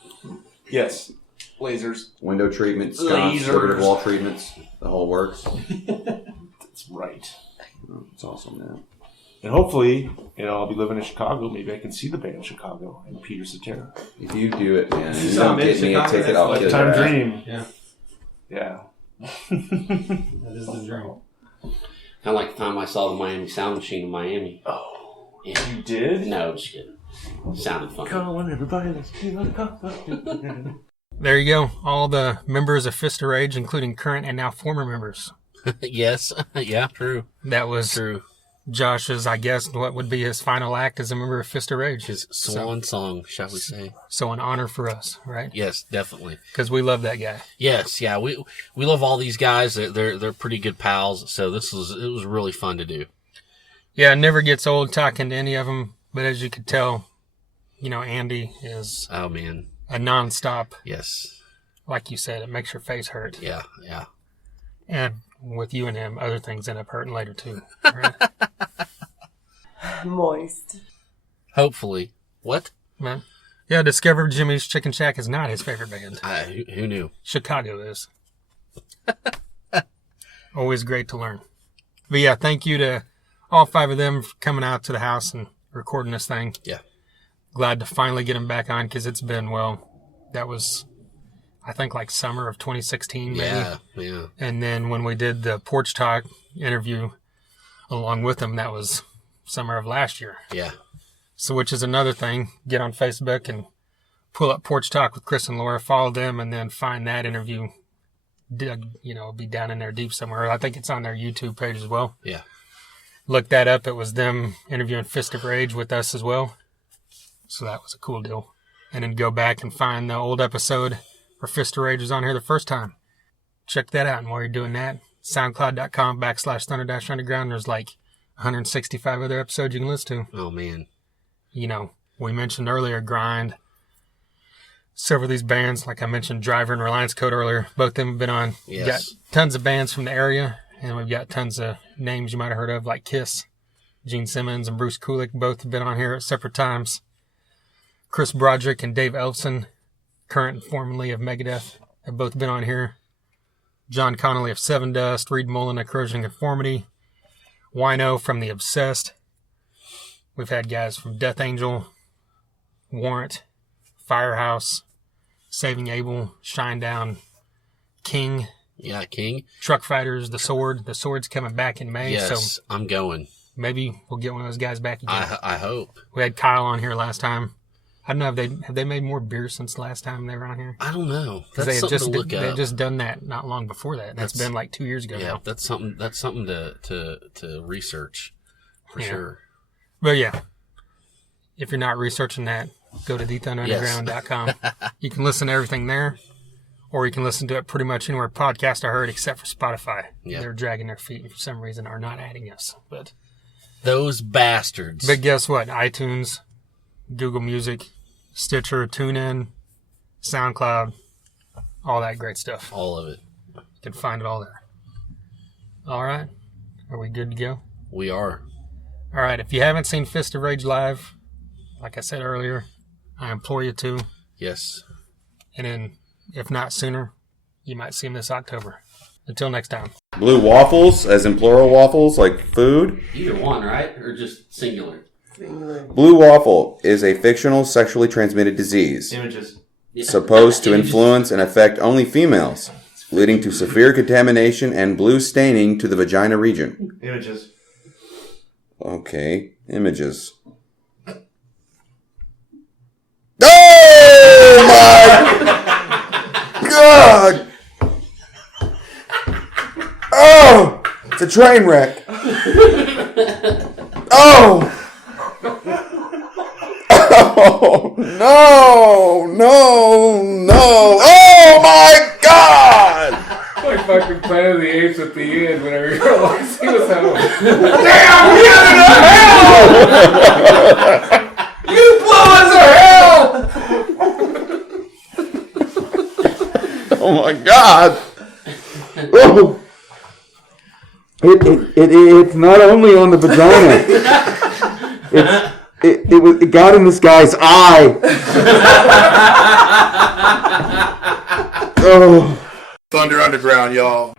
Yes. Lasers. window treatments, sconce, Lasers. decorative wall treatments, the whole works. That's right. Oh, it's awesome, man. And hopefully, I'll be living in Chicago. Maybe I can see the band in Chicago and Peter Cetera. If you do it, man, You you saw don't him in get me a Chicago, ticket. that's I'll like kill Lifetime your ass. dream. Yeah. Yeah. That is the dream. Kind of like the time I saw the Miami Sound Machine in Miami. Oh, Yeah. you did? No, just kidding. Sounded fun. Calling everybody. Let's do it. There you go. All the members of Fist of Rage, including current and now former members. Yes. Yeah, true. That was True. Josh's, I guess, what would be his final act as a member of Fist of Rage. His swan song, shall we say. So an honor for us, right? Yes, definitely. Because we love that guy. Yes, yeah. We love all these guys. They're pretty good pals. So it was really fun to do. Yeah, it never gets old talking to any of them. But as you could tell, Andy is Oh man. a nonstop. Yes. Like you said, it makes your face hurt. Yeah, yeah. And with you and him, other things end up hurting later too. Right? Moist. Hopefully. What? Man. Yeah, discovered Jimmy's Chicken Shack is not his favorite band. Who knew? Chicago is. Always great to learn. But yeah, thank you to all 5 of them for coming out to the house and recording this thing. Yeah. Glad to finally get them back on because it's been, that was, I think, like summer of 2016 maybe. Yeah, yeah. And then when we did the Porch Talk interview along with them, that was summer of last year. Yeah. So which is another thing. Get on Facebook and pull up Porch Talk with Chris and Laura, follow them, and then find that interview. Be down in there deep somewhere. I think it's on their YouTube page as well. Yeah. Look that up. It was them interviewing Fist of Rage with us as well. So that was a cool deal. And then go back and find the old episode where Fist of Rage was on here the first time. Check that out. And while you're doing that, SoundCloud.com/Thunder-Underground. There's like 165 other episodes you can listen to. Oh man. We mentioned earlier Grind. Several of these bands, like I mentioned, Driver and Reliance Code earlier, both of them have been on. Yes. Got tons of bands from the area, and we've got tons of names you might have heard of, like Kiss, Gene Simmons, and Bruce Kulick. Both have been on here at separate times. Chris Broderick and Dave Elfson, current and formerly of Megadeth, have both been on here. John Connolly of Seven Dust, Reed Mullen of Corrosion and Conformity, Wino from The Obsessed. We've had guys from Death Angel, Warrant, Firehouse, Saving Abel, Shinedown, King. Yeah, King. Truck Fighters, The Sword. The Sword's coming back in May. Yes, so I'm going. maybe we'll get one of those guys back again. I hope. We had Kyle on here last time. I don't know if have they made more beer since the last time they were on here? I don't know. Because That's something to look they up. had just done that not long before that. That's been like 2 years ago Yeah, now. that's something to research for sure. But yeah, if you're not researching that, go to thethunderunderground.com. You can listen to everything there, or you can listen to it pretty much anywhere podcast I heard except for Spotify. Yeah. They're dragging their feet and for some reason are not adding us. But Those bastards. guess what? iTunes, Google Music, Stitcher, TuneIn, SoundCloud, all that great stuff. All of it. You can find it all there. All right. Are we good to go? We are. All right. If you haven't seen Fist of Rage live, like I said earlier, I implore you to. Yes. And then, if not sooner, you might see them this October. Until next time. Blue waffles, as in plural waffles, like food. Either one, right? Or just singular? Blue waffle is a fictional sexually transmitted disease Images. supposed to influence and affect only females, leading to severe contamination and blue staining to the vagina region. Images. Okay, images. Oh my God! Oh, it's a train wreck. Oh! Oh, no! Oh my God! Like fucking Planet of the Apes at the end whenever you're like, see what's happening. Damn, get into hell! You blow us to hell! Oh my God! Oh. It's not only on the vagina. It got in this guy's eye. Oh. Thunder Underground, y'all.